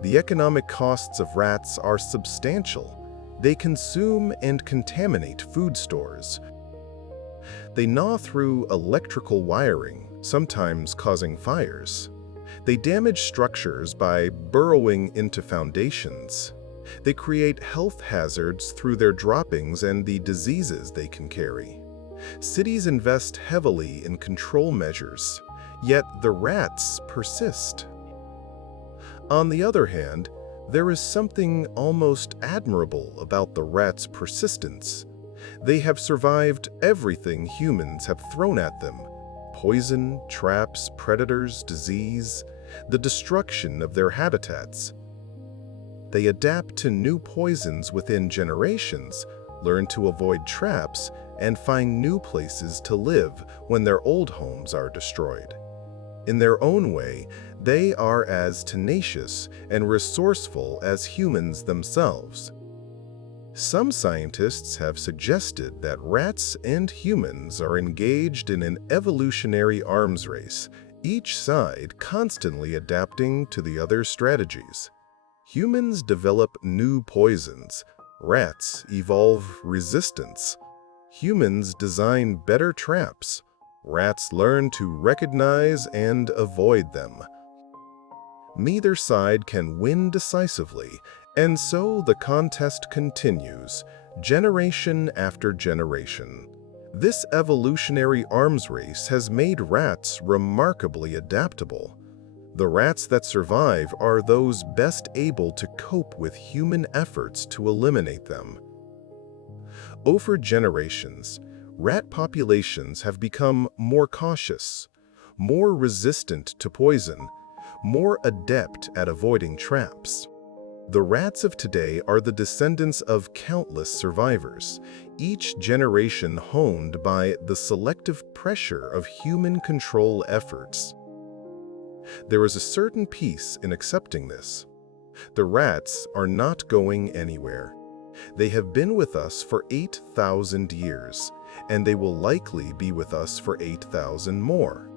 The economic costs of rats are substantial. They consume and contaminate food stores. They gnaw through electrical wiring, sometimes causing fires. They damage structures by burrowing into foundations. They create health hazards through their droppings and the diseases they can carry. Cities invest heavily in control measures, yet the rats persist. On the other hand, there is something almost admirable about the rats' persistence. They have survived everything humans have thrown at them: poison, traps, predators, disease, the destruction of their habitats. They adapt to new poisons within generations, learn to avoid traps, and find new places to live when their old homes are destroyed. In their own way, they are as tenacious and resourceful as humans themselves. Some scientists have suggested that rats and humans are engaged in an evolutionary arms race, each side constantly adapting to the other's strategies. Humans develop new poisons. Rats evolve resistance. Humans design better traps. Rats learn to recognize and avoid them. Neither side can win decisively, and so the contest continues, generation after generation. This evolutionary arms race has made rats remarkably adaptable. The rats that survive are those best able to cope with human efforts to eliminate them. Over generations, rat populations have become more cautious, more resistant to poison, more adept at avoiding traps. The rats of today are the descendants of countless survivors, each generation honed by the selective pressure of human control efforts. There is a certain peace in accepting this. The rats are not going anywhere. They have been with us for 8,000 years, and they will likely be with us for 8,000 more.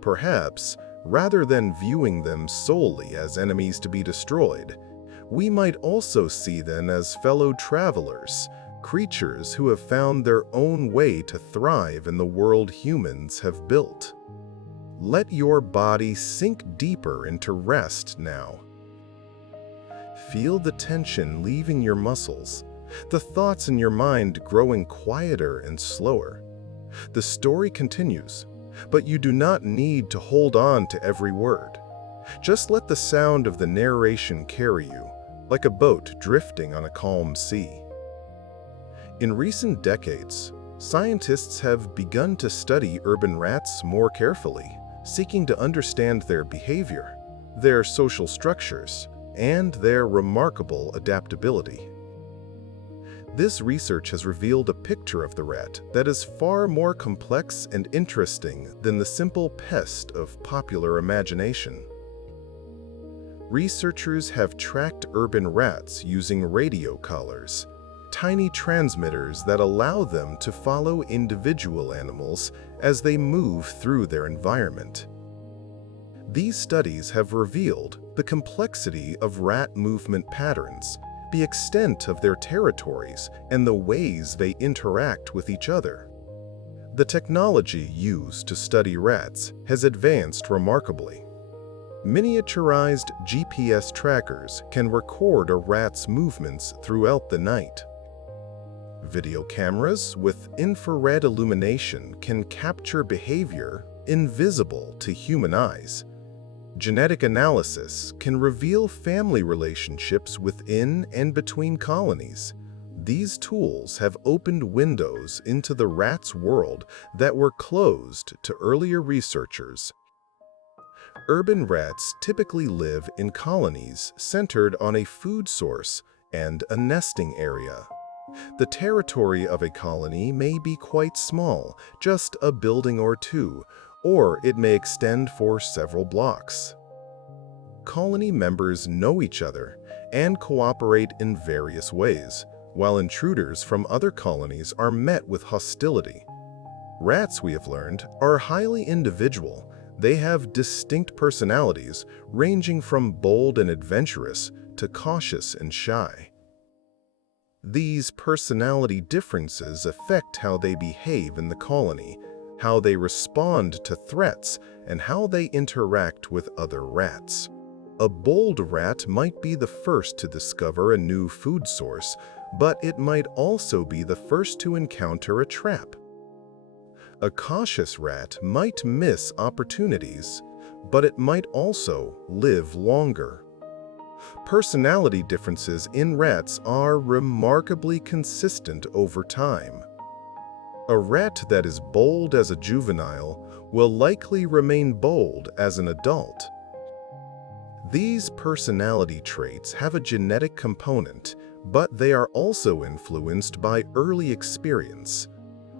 Perhaps, rather than viewing them solely as enemies to be destroyed, we might also see them as fellow travelers, creatures who have found their own way to thrive in the world humans have built. Let your body sink deeper into rest now. Feel the tension leaving your muscles, the thoughts in your mind growing quieter and slower. The story continues, but you do not need to hold on to every word. Just let the sound of the narration carry you, like a boat drifting on a calm sea. In recent decades, scientists have begun to study urban rats more carefully, seeking to understand their behavior, their social structures, and their remarkable adaptability. This research has revealed a picture of the rat that is far more complex and interesting than the simple pest of popular imagination. Researchers have tracked urban rats using radio collars, tiny transmitters that allow them to follow individual animals as they move through their environment. These studies have revealed the complexity of rat movement patterns, the extent of their territories, and the ways they interact with each other. The technology used to study rats has advanced remarkably. Miniaturized GPS trackers can record a rat's movements throughout the night. Video cameras with infrared illumination can capture behavior invisible to human eyes. Genetic analysis can reveal family relationships within and between colonies. These tools have opened windows into the rat's world that were closed to earlier researchers. Urban rats typically live in colonies centered on a food source and a nesting area. The territory of a colony may be quite small, just a building or two, or it may extend for several blocks. Colony members know each other and cooperate in various ways, while intruders from other colonies are met with hostility. Rats, we have learned, are highly individual. They have distinct personalities, ranging from bold and adventurous to cautious and shy. These personality differences affect how they behave in the colony, how they respond to threats, and how they interact with other rats. A bold rat might be the first to discover a new food source, but it might also be the first to encounter a trap. A cautious rat might miss opportunities, but it might also live longer. Personality differences in rats are remarkably consistent over time. A rat that is bold as a juvenile will likely remain bold as an adult. These personality traits have a genetic component, but they are also influenced by early experience.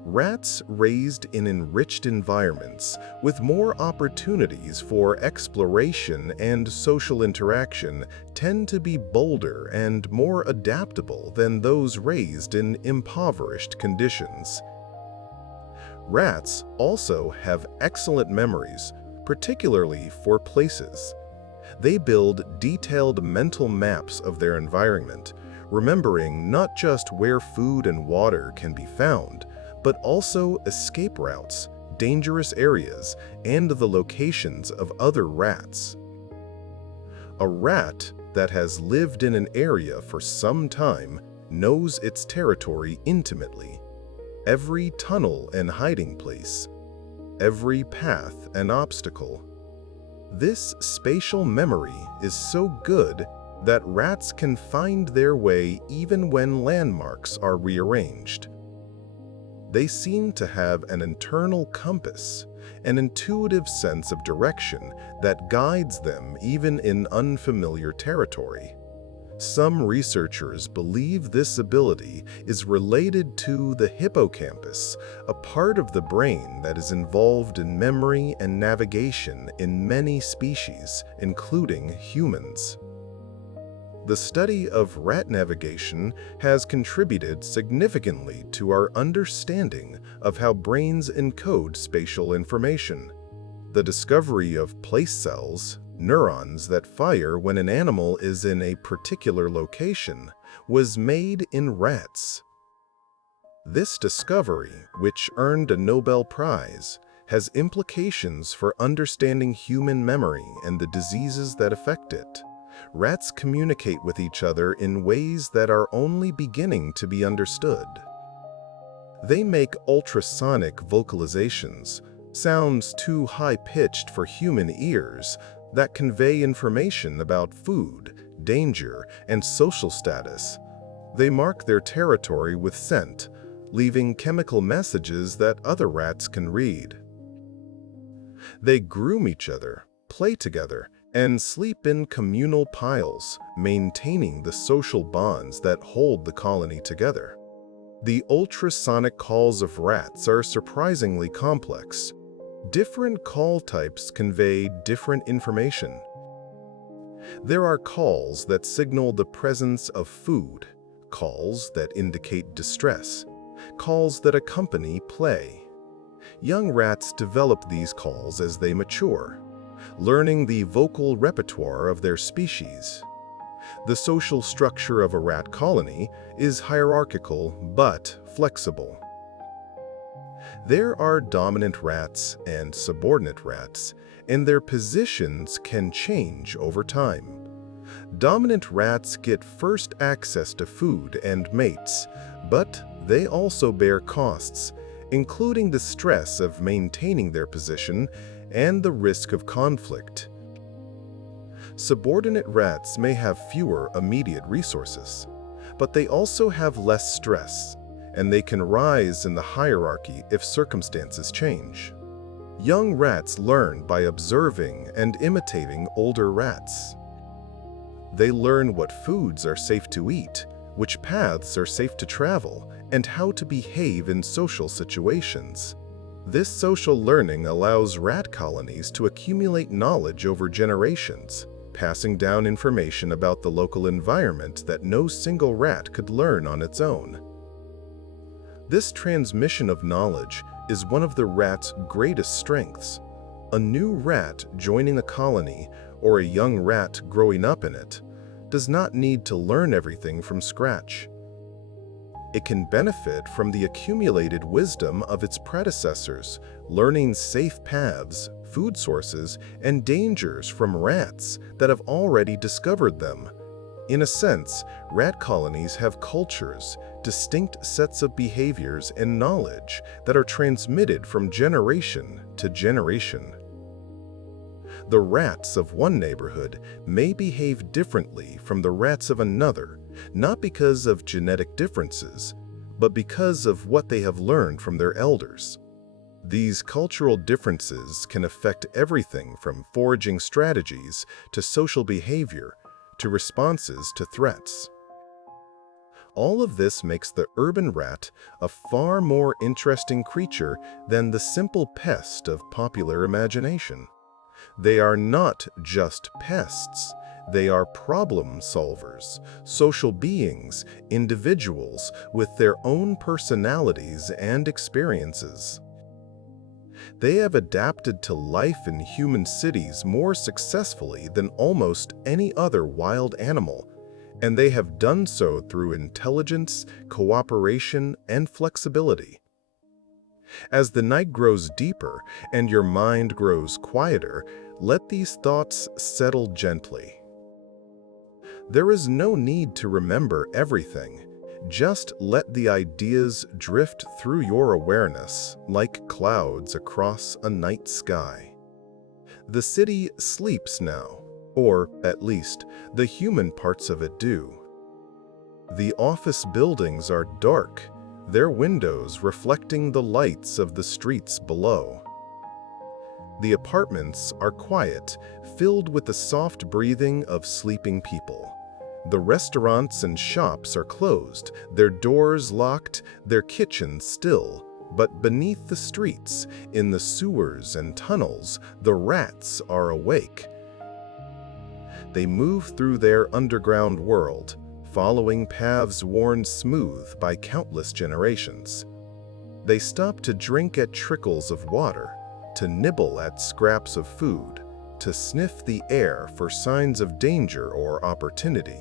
Rats raised in enriched environments with more opportunities for exploration and social interaction tend to be bolder and more adaptable than those raised in impoverished conditions. Rats also have excellent memories, particularly for places. They build detailed mental maps of their environment, remembering not just where food and water can be found, but also escape routes, dangerous areas, and the locations of other rats. A rat that has lived in an area for some time knows its territory intimately. Every tunnel and hiding place, every path and obstacle. This spatial memory is so good that rats can find their way even when landmarks are rearranged. They seem to have an internal compass, an intuitive sense of direction that guides them even in unfamiliar territory. Some researchers believe this ability is related to the hippocampus, a part of the brain that is involved in memory and navigation in many species, including humans. The study of rat navigation has contributed significantly to our understanding of how brains encode spatial information. The discovery of place cells, neurons that fire when an animal is in a particular location, was made in rats. This discovery, which earned a Nobel Prize, has implications for understanding human memory and the diseases that affect it. Rats communicate with each other in ways that are only beginning to be understood. They make ultrasonic vocalizations, sounds too high-pitched for human ears, that convey information about food, danger, and social status. They mark their territory with scent, leaving chemical messages that other rats can read. They groom each other, play together, and sleep in communal piles, maintaining the social bonds that hold the colony together. The ultrasonic calls of rats are surprisingly complex. Different call types convey different information. There are calls that signal the presence of food, calls that indicate distress, calls that accompany play. Young rats develop these calls as they mature, learning the vocal repertoire of their species. The social structure of a rat colony is hierarchical but flexible. There are dominant rats and subordinate rats, and their positions can change over time. Dominant rats get first access to food and mates, but they also bear costs, including the stress of maintaining their position and the risk of conflict. Subordinate rats may have fewer immediate resources, but they also have less stress, and they can rise in the hierarchy if circumstances change. Young rats learn by observing and imitating older rats. They learn what foods are safe to eat, which paths are safe to travel, and how to behave in social situations. This social learning allows rat colonies to accumulate knowledge over generations, passing down information about the local environment that no single rat could learn on its own. This transmission of knowledge is one of the rat's greatest strengths. A new rat joining a colony or a young rat growing up in it does not need to learn everything from scratch. It can benefit from the accumulated wisdom of its predecessors, learning safe paths, food sources, and dangers from rats that have already discovered them. In a sense, rat colonies have cultures, distinct sets of behaviors and knowledge that are transmitted from generation to generation. The rats of one neighborhood may behave differently from the rats of another, not because of genetic differences, but because of what they have learned from their elders. These cultural differences can affect everything from foraging strategies to social behavior to responses to threats. All of this makes the urban rat a far more interesting creature than the simple pest of popular imagination. They are not just pests. They are problem solvers, social beings, individuals with their own personalities and experiences. They have adapted to life in human cities more successfully than almost any other wild animal, and they have done so through intelligence, cooperation, and flexibility. As the night grows deeper and your mind grows quieter, let these thoughts settle gently. There is no need to remember everything. Just let the ideas drift through your awareness like clouds across a night sky. The city sleeps now, or at least the human parts of it do. The office buildings are dark, their windows reflecting the lights of the streets below. The apartments are quiet, filled with the soft breathing of sleeping people. The restaurants and shops are closed, their doors locked, their kitchens still. But beneath the streets, in the sewers and tunnels, the rats are awake. They move through their underground world, following paths worn smooth by countless generations. They stop to drink at trickles of water, to nibble at scraps of food, to sniff the air for signs of danger or opportunity.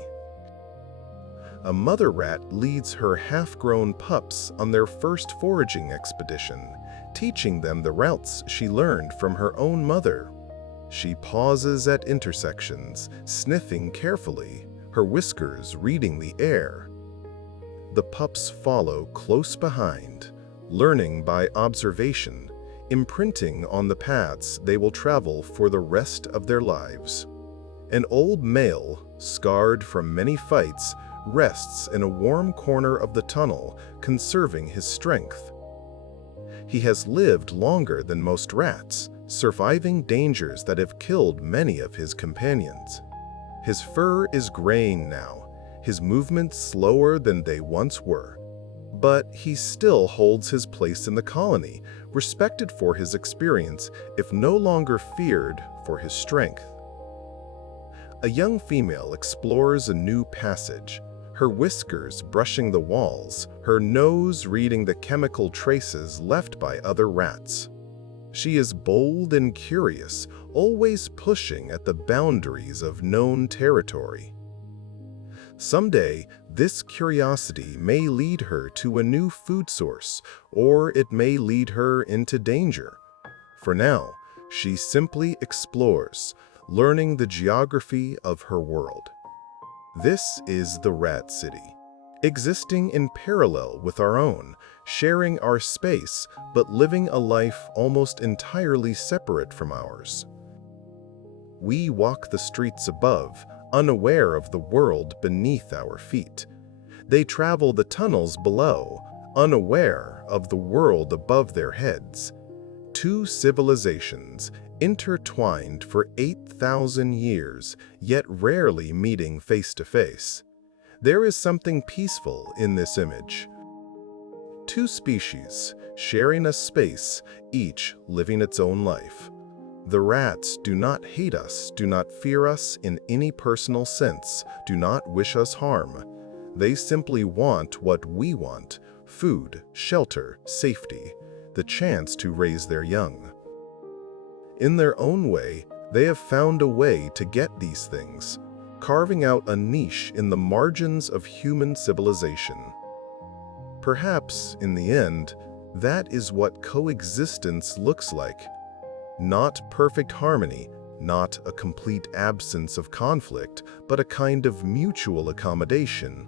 A mother rat leads her half-grown pups on their first foraging expedition, teaching them the routes she learned from her own mother. She pauses at intersections, sniffing carefully, her whiskers reading the air. The pups follow close behind, learning by observation, imprinting on the paths they will travel for the rest of their lives. An old male, scarred from many fights, rests in a warm corner of the tunnel, conserving his strength. He has lived longer than most rats, surviving dangers that have killed many of his companions. His fur is graying now, his movements slower than they once were. But he still holds his place in the colony, respected for his experience, if no longer feared for his strength. A young female explores a new passage, her whiskers brushing the walls, her nose reading the chemical traces left by other rats. She is bold and curious, always pushing at the boundaries of known territory. Someday, this curiosity may lead her to a new food source, or it may lead her into danger. For now, she simply explores, learning the geography of her world. This is the Rat City, existing in parallel with our own, sharing our space, but living a life almost entirely separate from ours. We walk the streets above, unaware of the world beneath our feet. They travel the tunnels below, unaware of the world above their heads. Two civilizations, intertwined for 8,000 years, yet rarely meeting face to face. There is something peaceful in this image. Two species, sharing a space, each living its own life. The rats do not hate us, do not fear us in any personal sense, do not wish us harm. They simply want what we want: food, shelter, safety, the chance to raise their young. In their own way, they have found a way to get these things, carving out a niche in the margins of human civilization. Perhaps, in the end, that is what coexistence looks like. Not perfect harmony, not a complete absence of conflict, but a kind of mutual accommodation.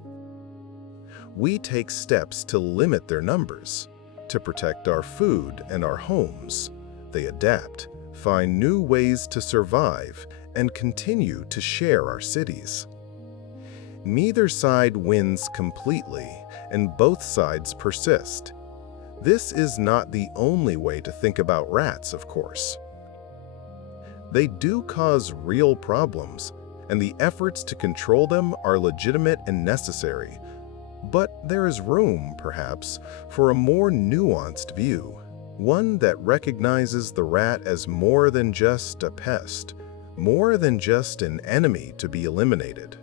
We take steps to limit their numbers, to protect our food and our homes. They adapt, find new ways to survive, and continue to share our cities. Neither side wins completely, and both sides persist. This is not the only way to think about rats, of course. They do cause real problems, and the efforts to control them are legitimate and necessary. But there is room, perhaps, for a more nuanced view, one that recognizes the rat as more than just a pest, more than just an enemy to be eliminated.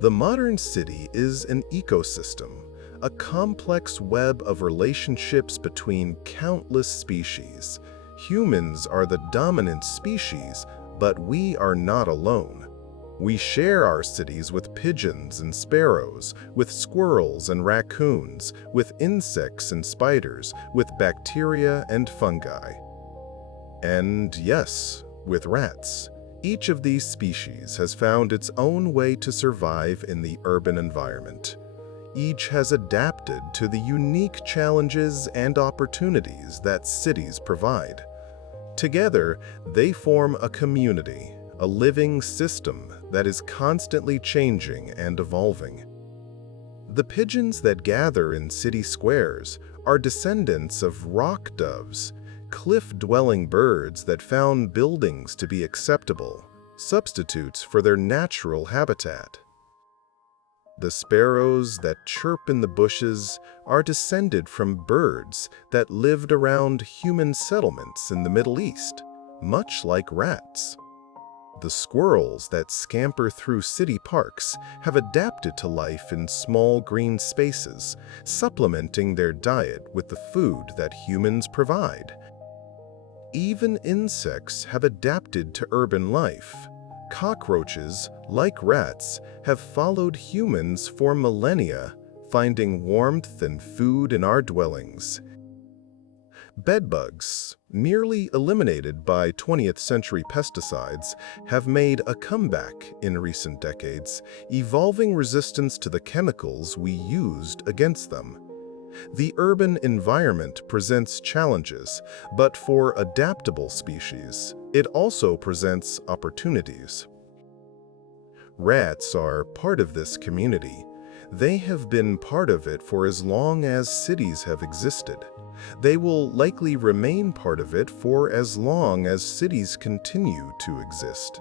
The modern city is an ecosystem, a complex web of relationships between countless species. Humans are the dominant species, but we are not alone. We share our cities with pigeons and sparrows, with squirrels and raccoons, with insects and spiders, with bacteria and fungi. And yes, with rats. Each of these species has found its own way to survive in the urban environment. Each has adapted to the unique challenges and opportunities that cities provide. Together, they form a community, a living system that is constantly changing and evolving. The pigeons that gather in city squares are descendants of rock doves, cliff-dwelling birds that found buildings to be acceptable, substitutes for their natural habitat. The sparrows that chirp in the bushes are descended from birds that lived around human settlements in the Middle East, much like rats. The squirrels that scamper through city parks have adapted to life in small green spaces, supplementing their diet with the food that humans provide. Even insects have adapted to urban life. Cockroaches, like rats, have followed humans for millennia, finding warmth and food in our dwellings. Bedbugs, nearly eliminated by 20th century pesticides, have made a comeback in recent decades, evolving resistance to the chemicals we used against them. The urban environment presents challenges, but for adaptable species, it also presents opportunities. Rats are part of this community. They have been part of it for as long as cities have existed. They will likely remain part of it for as long as cities continue to exist.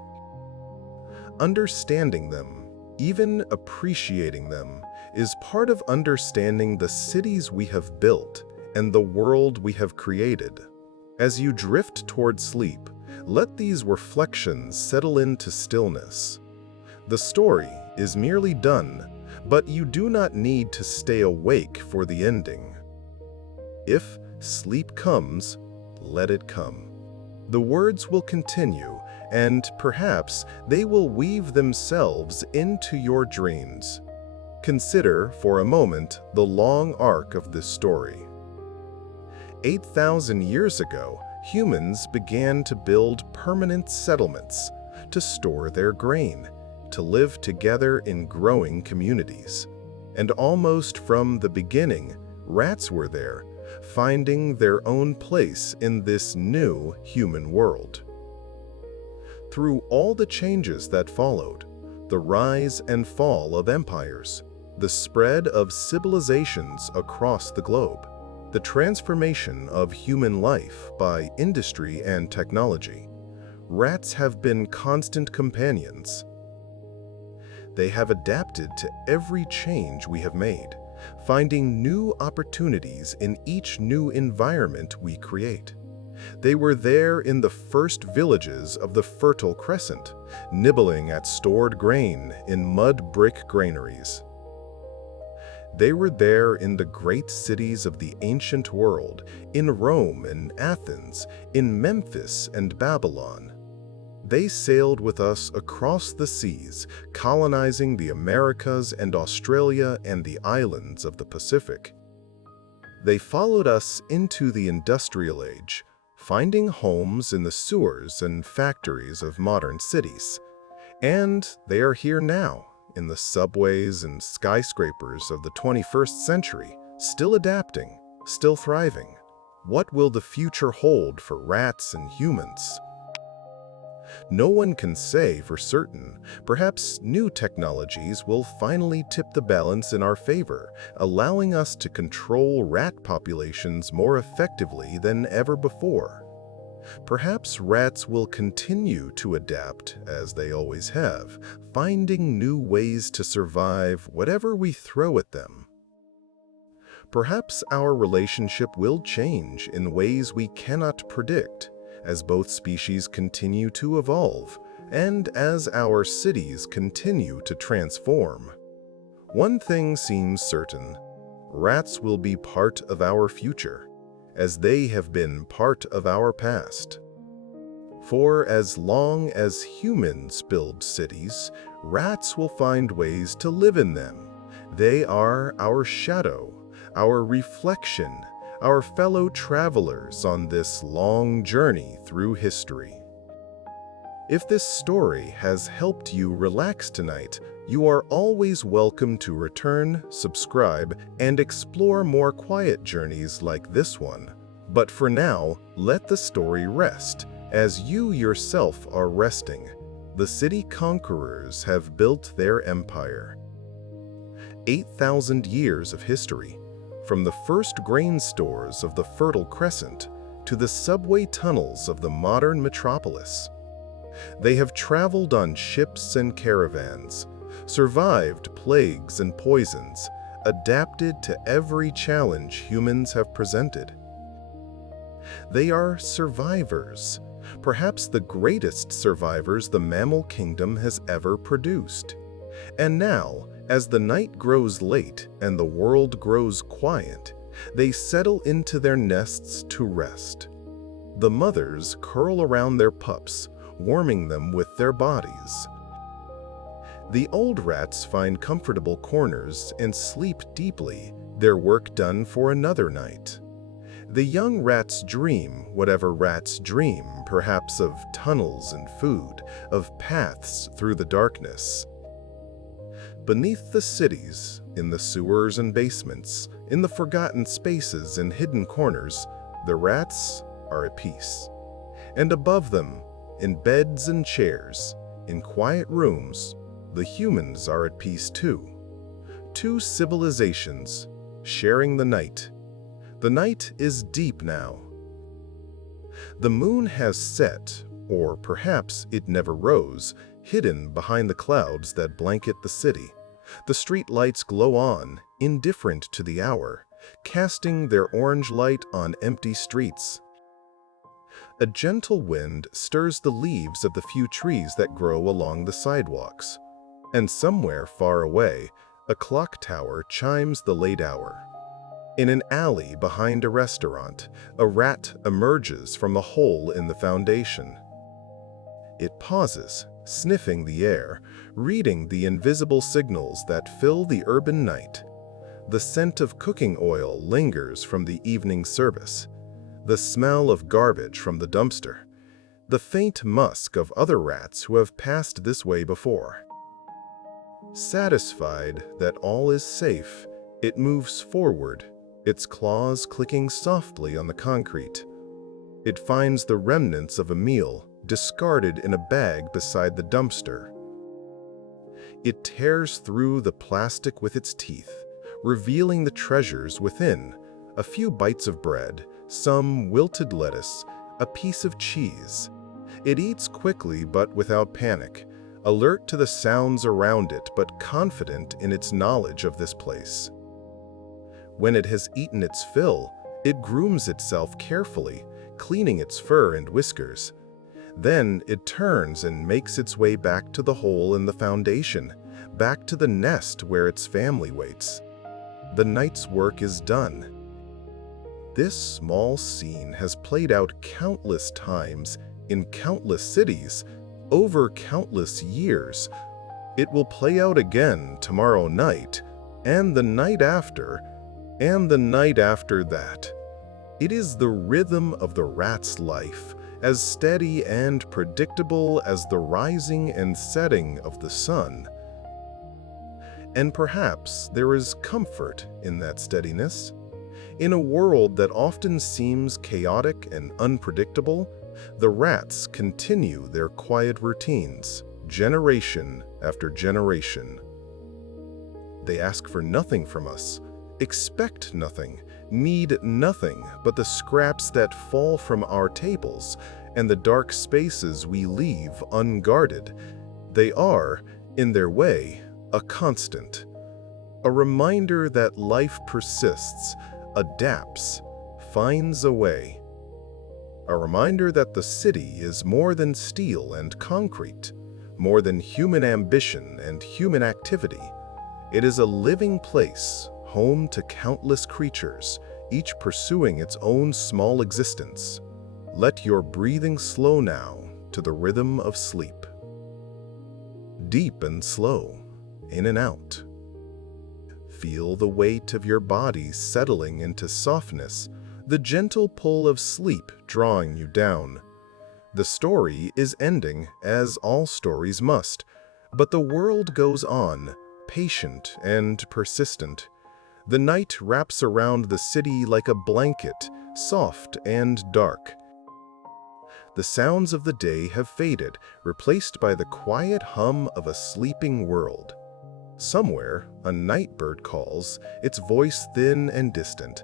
Understanding them, even appreciating them, is part of understanding the cities we have built and the world we have created. As you drift toward sleep, let these reflections settle into stillness. The story is merely done, but you do not need to stay awake for the ending. If sleep comes, let it come. The words will continue, and perhaps they will weave themselves into your dreams. Consider, for a moment, the long arc of this story. 8,000 years ago, humans began to build permanent settlements, to store their grain, to live together in growing communities. And almost from the beginning, rats were there, finding their own place in this new human world. Through all the changes that followed, the rise and fall of empires, the spread of civilizations across the globe, the transformation of human life by industry and technology, rats have been constant companions. They have adapted to every change we have made, finding new opportunities in each new environment we create. They were there in the first villages of the Fertile Crescent, nibbling at stored grain in mud brick granaries. They were there in the great cities of the ancient world, in Rome and Athens, in Memphis and Babylon. They sailed with us across the seas, colonizing the Americas and Australia and the islands of the Pacific. They followed us into the industrial age, finding homes in the sewers and factories of modern cities. And they are here now, in the subways and skyscrapers of the 21st century, still adapting, still thriving. What will the future hold for rats and humans? No one can say for certain. Perhaps new technologies will finally tip the balance in our favor, allowing us to control rat populations more effectively than ever before. Perhaps rats will continue to adapt, as they always have, finding new ways to survive whatever we throw at them. Perhaps our relationship will change in ways we cannot predict, as both species continue to evolve, and as our cities continue to transform. One thing seems certain: rats will be part of our future, as they have been part of our past. For as long as humans build cities, rats will find ways to live in them. They are our shadow, our reflection, our fellow travelers on this long journey through history. If this story has helped you relax tonight, you are always welcome to return, subscribe, and explore more quiet journeys like this one. But for now, let the story rest, as you yourself are resting. The city conquerors have built their empire. 8,000 years of history, from the first grain stores of the Fertile Crescent to the subway tunnels of the modern metropolis. They have traveled on ships and caravans, survived plagues and poisons, adapted to every challenge humans have presented. They are survivors, perhaps the greatest survivors the mammal kingdom has ever produced. And now, as the night grows late and the world grows quiet, they settle into their nests to rest. The mothers curl around their pups, warming them with their bodies. The old rats find comfortable corners and sleep deeply, their work done for another night. The young rats dream whatever rats dream, perhaps of tunnels and food, of paths through the darkness. Beneath the cities, in the sewers and basements, in the forgotten spaces and hidden corners, the rats are at peace. And above them, in beds and chairs, in quiet rooms, the humans are at peace too. Two civilizations, sharing the night. The night is deep now. The moon has set, or perhaps it never rose, hidden behind the clouds that blanket the city. The street lights glow on, indifferent to the hour, casting their orange light on empty streets. A gentle wind stirs the leaves of the few trees that grow along the sidewalks. And somewhere far away, a clock tower chimes the late hour. In an alley behind a restaurant, a rat emerges from a hole in the foundation. It pauses, sniffing the air, reading the invisible signals that fill the urban night. The scent of cooking oil lingers from the evening service, the smell of garbage from the dumpster, the faint musk of other rats who have passed this way before. Satisfied that all is safe, it moves forward, its claws clicking softly on the concrete. It finds the remnants of a meal, discarded in a bag beside the dumpster. It tears through the plastic with its teeth, revealing the treasures within: a few bites of bread, some wilted lettuce, a piece of cheese. It eats quickly but without panic, alert to the sounds around it but confident in its knowledge of this place. When it has eaten its fill, it grooms itself carefully, cleaning its fur and whiskers. Then it turns and makes its way back to the hole in the foundation, back to the nest where its family waits. the night's work is done. This small scene has played out countless times in countless cities over countless years. It will play out again tomorrow night, and the night after, and the night after that. It is the rhythm of the rat's life, as steady and predictable as the rising and setting of the sun. And perhaps there is comfort in that steadiness. In a world that often seems chaotic and unpredictable, the rats continue their quiet routines, generation after generation. They ask for nothing from us, expect nothing, need nothing but the scraps that fall from our tables and the dark spaces we leave unguarded. They are, in their way, a constant, a reminder that life persists, adapts, finds a way. A reminder that the city is more than steel and concrete, more than human ambition and human activity. It is a living place, home to countless creatures, each pursuing its own small existence. Let your breathing slow now to the rhythm of sleep. Deep and slow, in and out. Feel the weight of your body settling into softness, the gentle pull of sleep drawing you down. The story is ending, as all stories must, but the world goes on, patient and persistent. The night wraps around the city like a blanket, soft and dark. The sounds of the day have faded, replaced by the quiet hum of a sleeping world. Somewhere, a night bird calls, its voice thin and distant.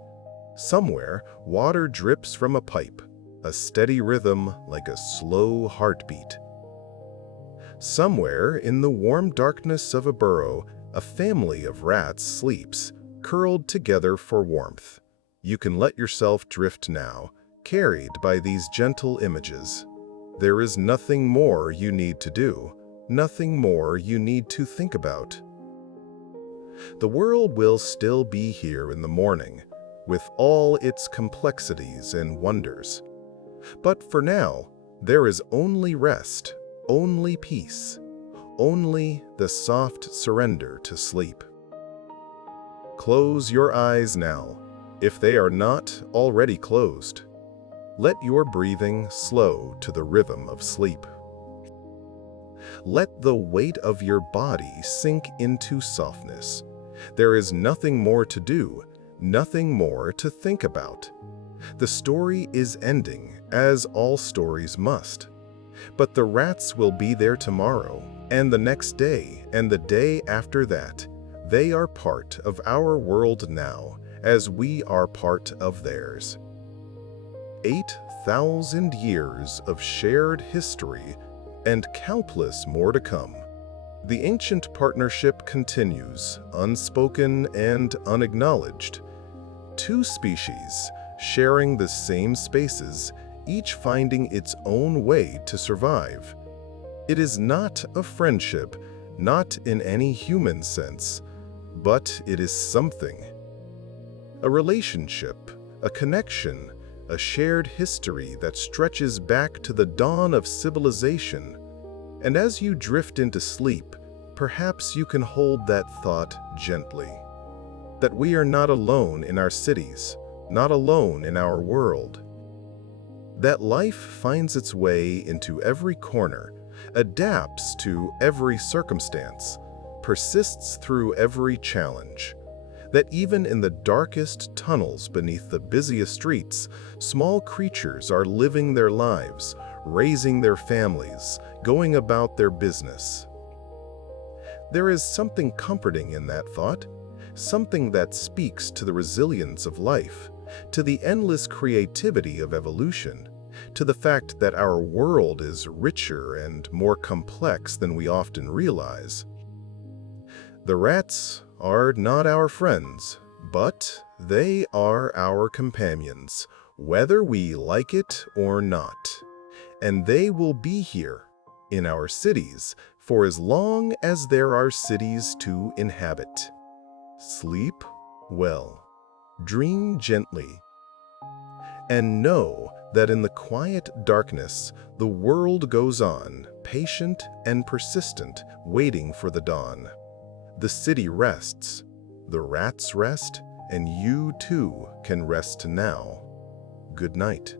Somewhere, water drips from a pipe, a steady rhythm like a slow heartbeat. Somewhere, in the warm darkness of a burrow, a family of rats sleeps, curled together for warmth. You can let yourself drift now, carried by these gentle images. There is nothing more you need to do, nothing more you need to think about. The world will still be here in the morning, with all its complexities and wonders. But for now, there is only rest, only peace, only the soft surrender to sleep. Close your eyes now, if they are not already closed. Let your breathing slow to the rhythm of sleep. Let the weight of your body sink into softness. There is nothing more to do, nothing more to think about. The story is ending, as all stories must. But the rats will be there tomorrow, and the next day, and the day after that. They are part of our world now, as we are part of theirs. 8,000 years of shared history, and countless more to come. The ancient partnership continues, unspoken and unacknowledged. Two species, sharing the same spaces, each finding its own way to survive. It is not a friendship, not in any human sense, but it is something. A relationship, a connection, a shared history that stretches back to the dawn of civilization. And as you drift into sleep, perhaps you can hold that thought gently. That we are not alone in our cities, not alone in our world. That life finds its way into every corner, adapts to every circumstance, persists through every challenge. That even in the darkest tunnels beneath the busiest streets, small creatures are living their lives, raising their families, going about their business. There is something comforting in that thought, something that speaks to the resilience of life, to the endless creativity of evolution, to the fact that our world is richer and more complex than we often realize. The rats are not our friends, but they are our companions, whether we like it or not. And they will be here, in our cities, for as long as there are cities to inhabit. Sleep Well, dream gently, and know that in the quiet darkness, the world goes on, patient and persistent, waiting for the dawn. The city rests, the rats rest, and you too can rest now. Good night.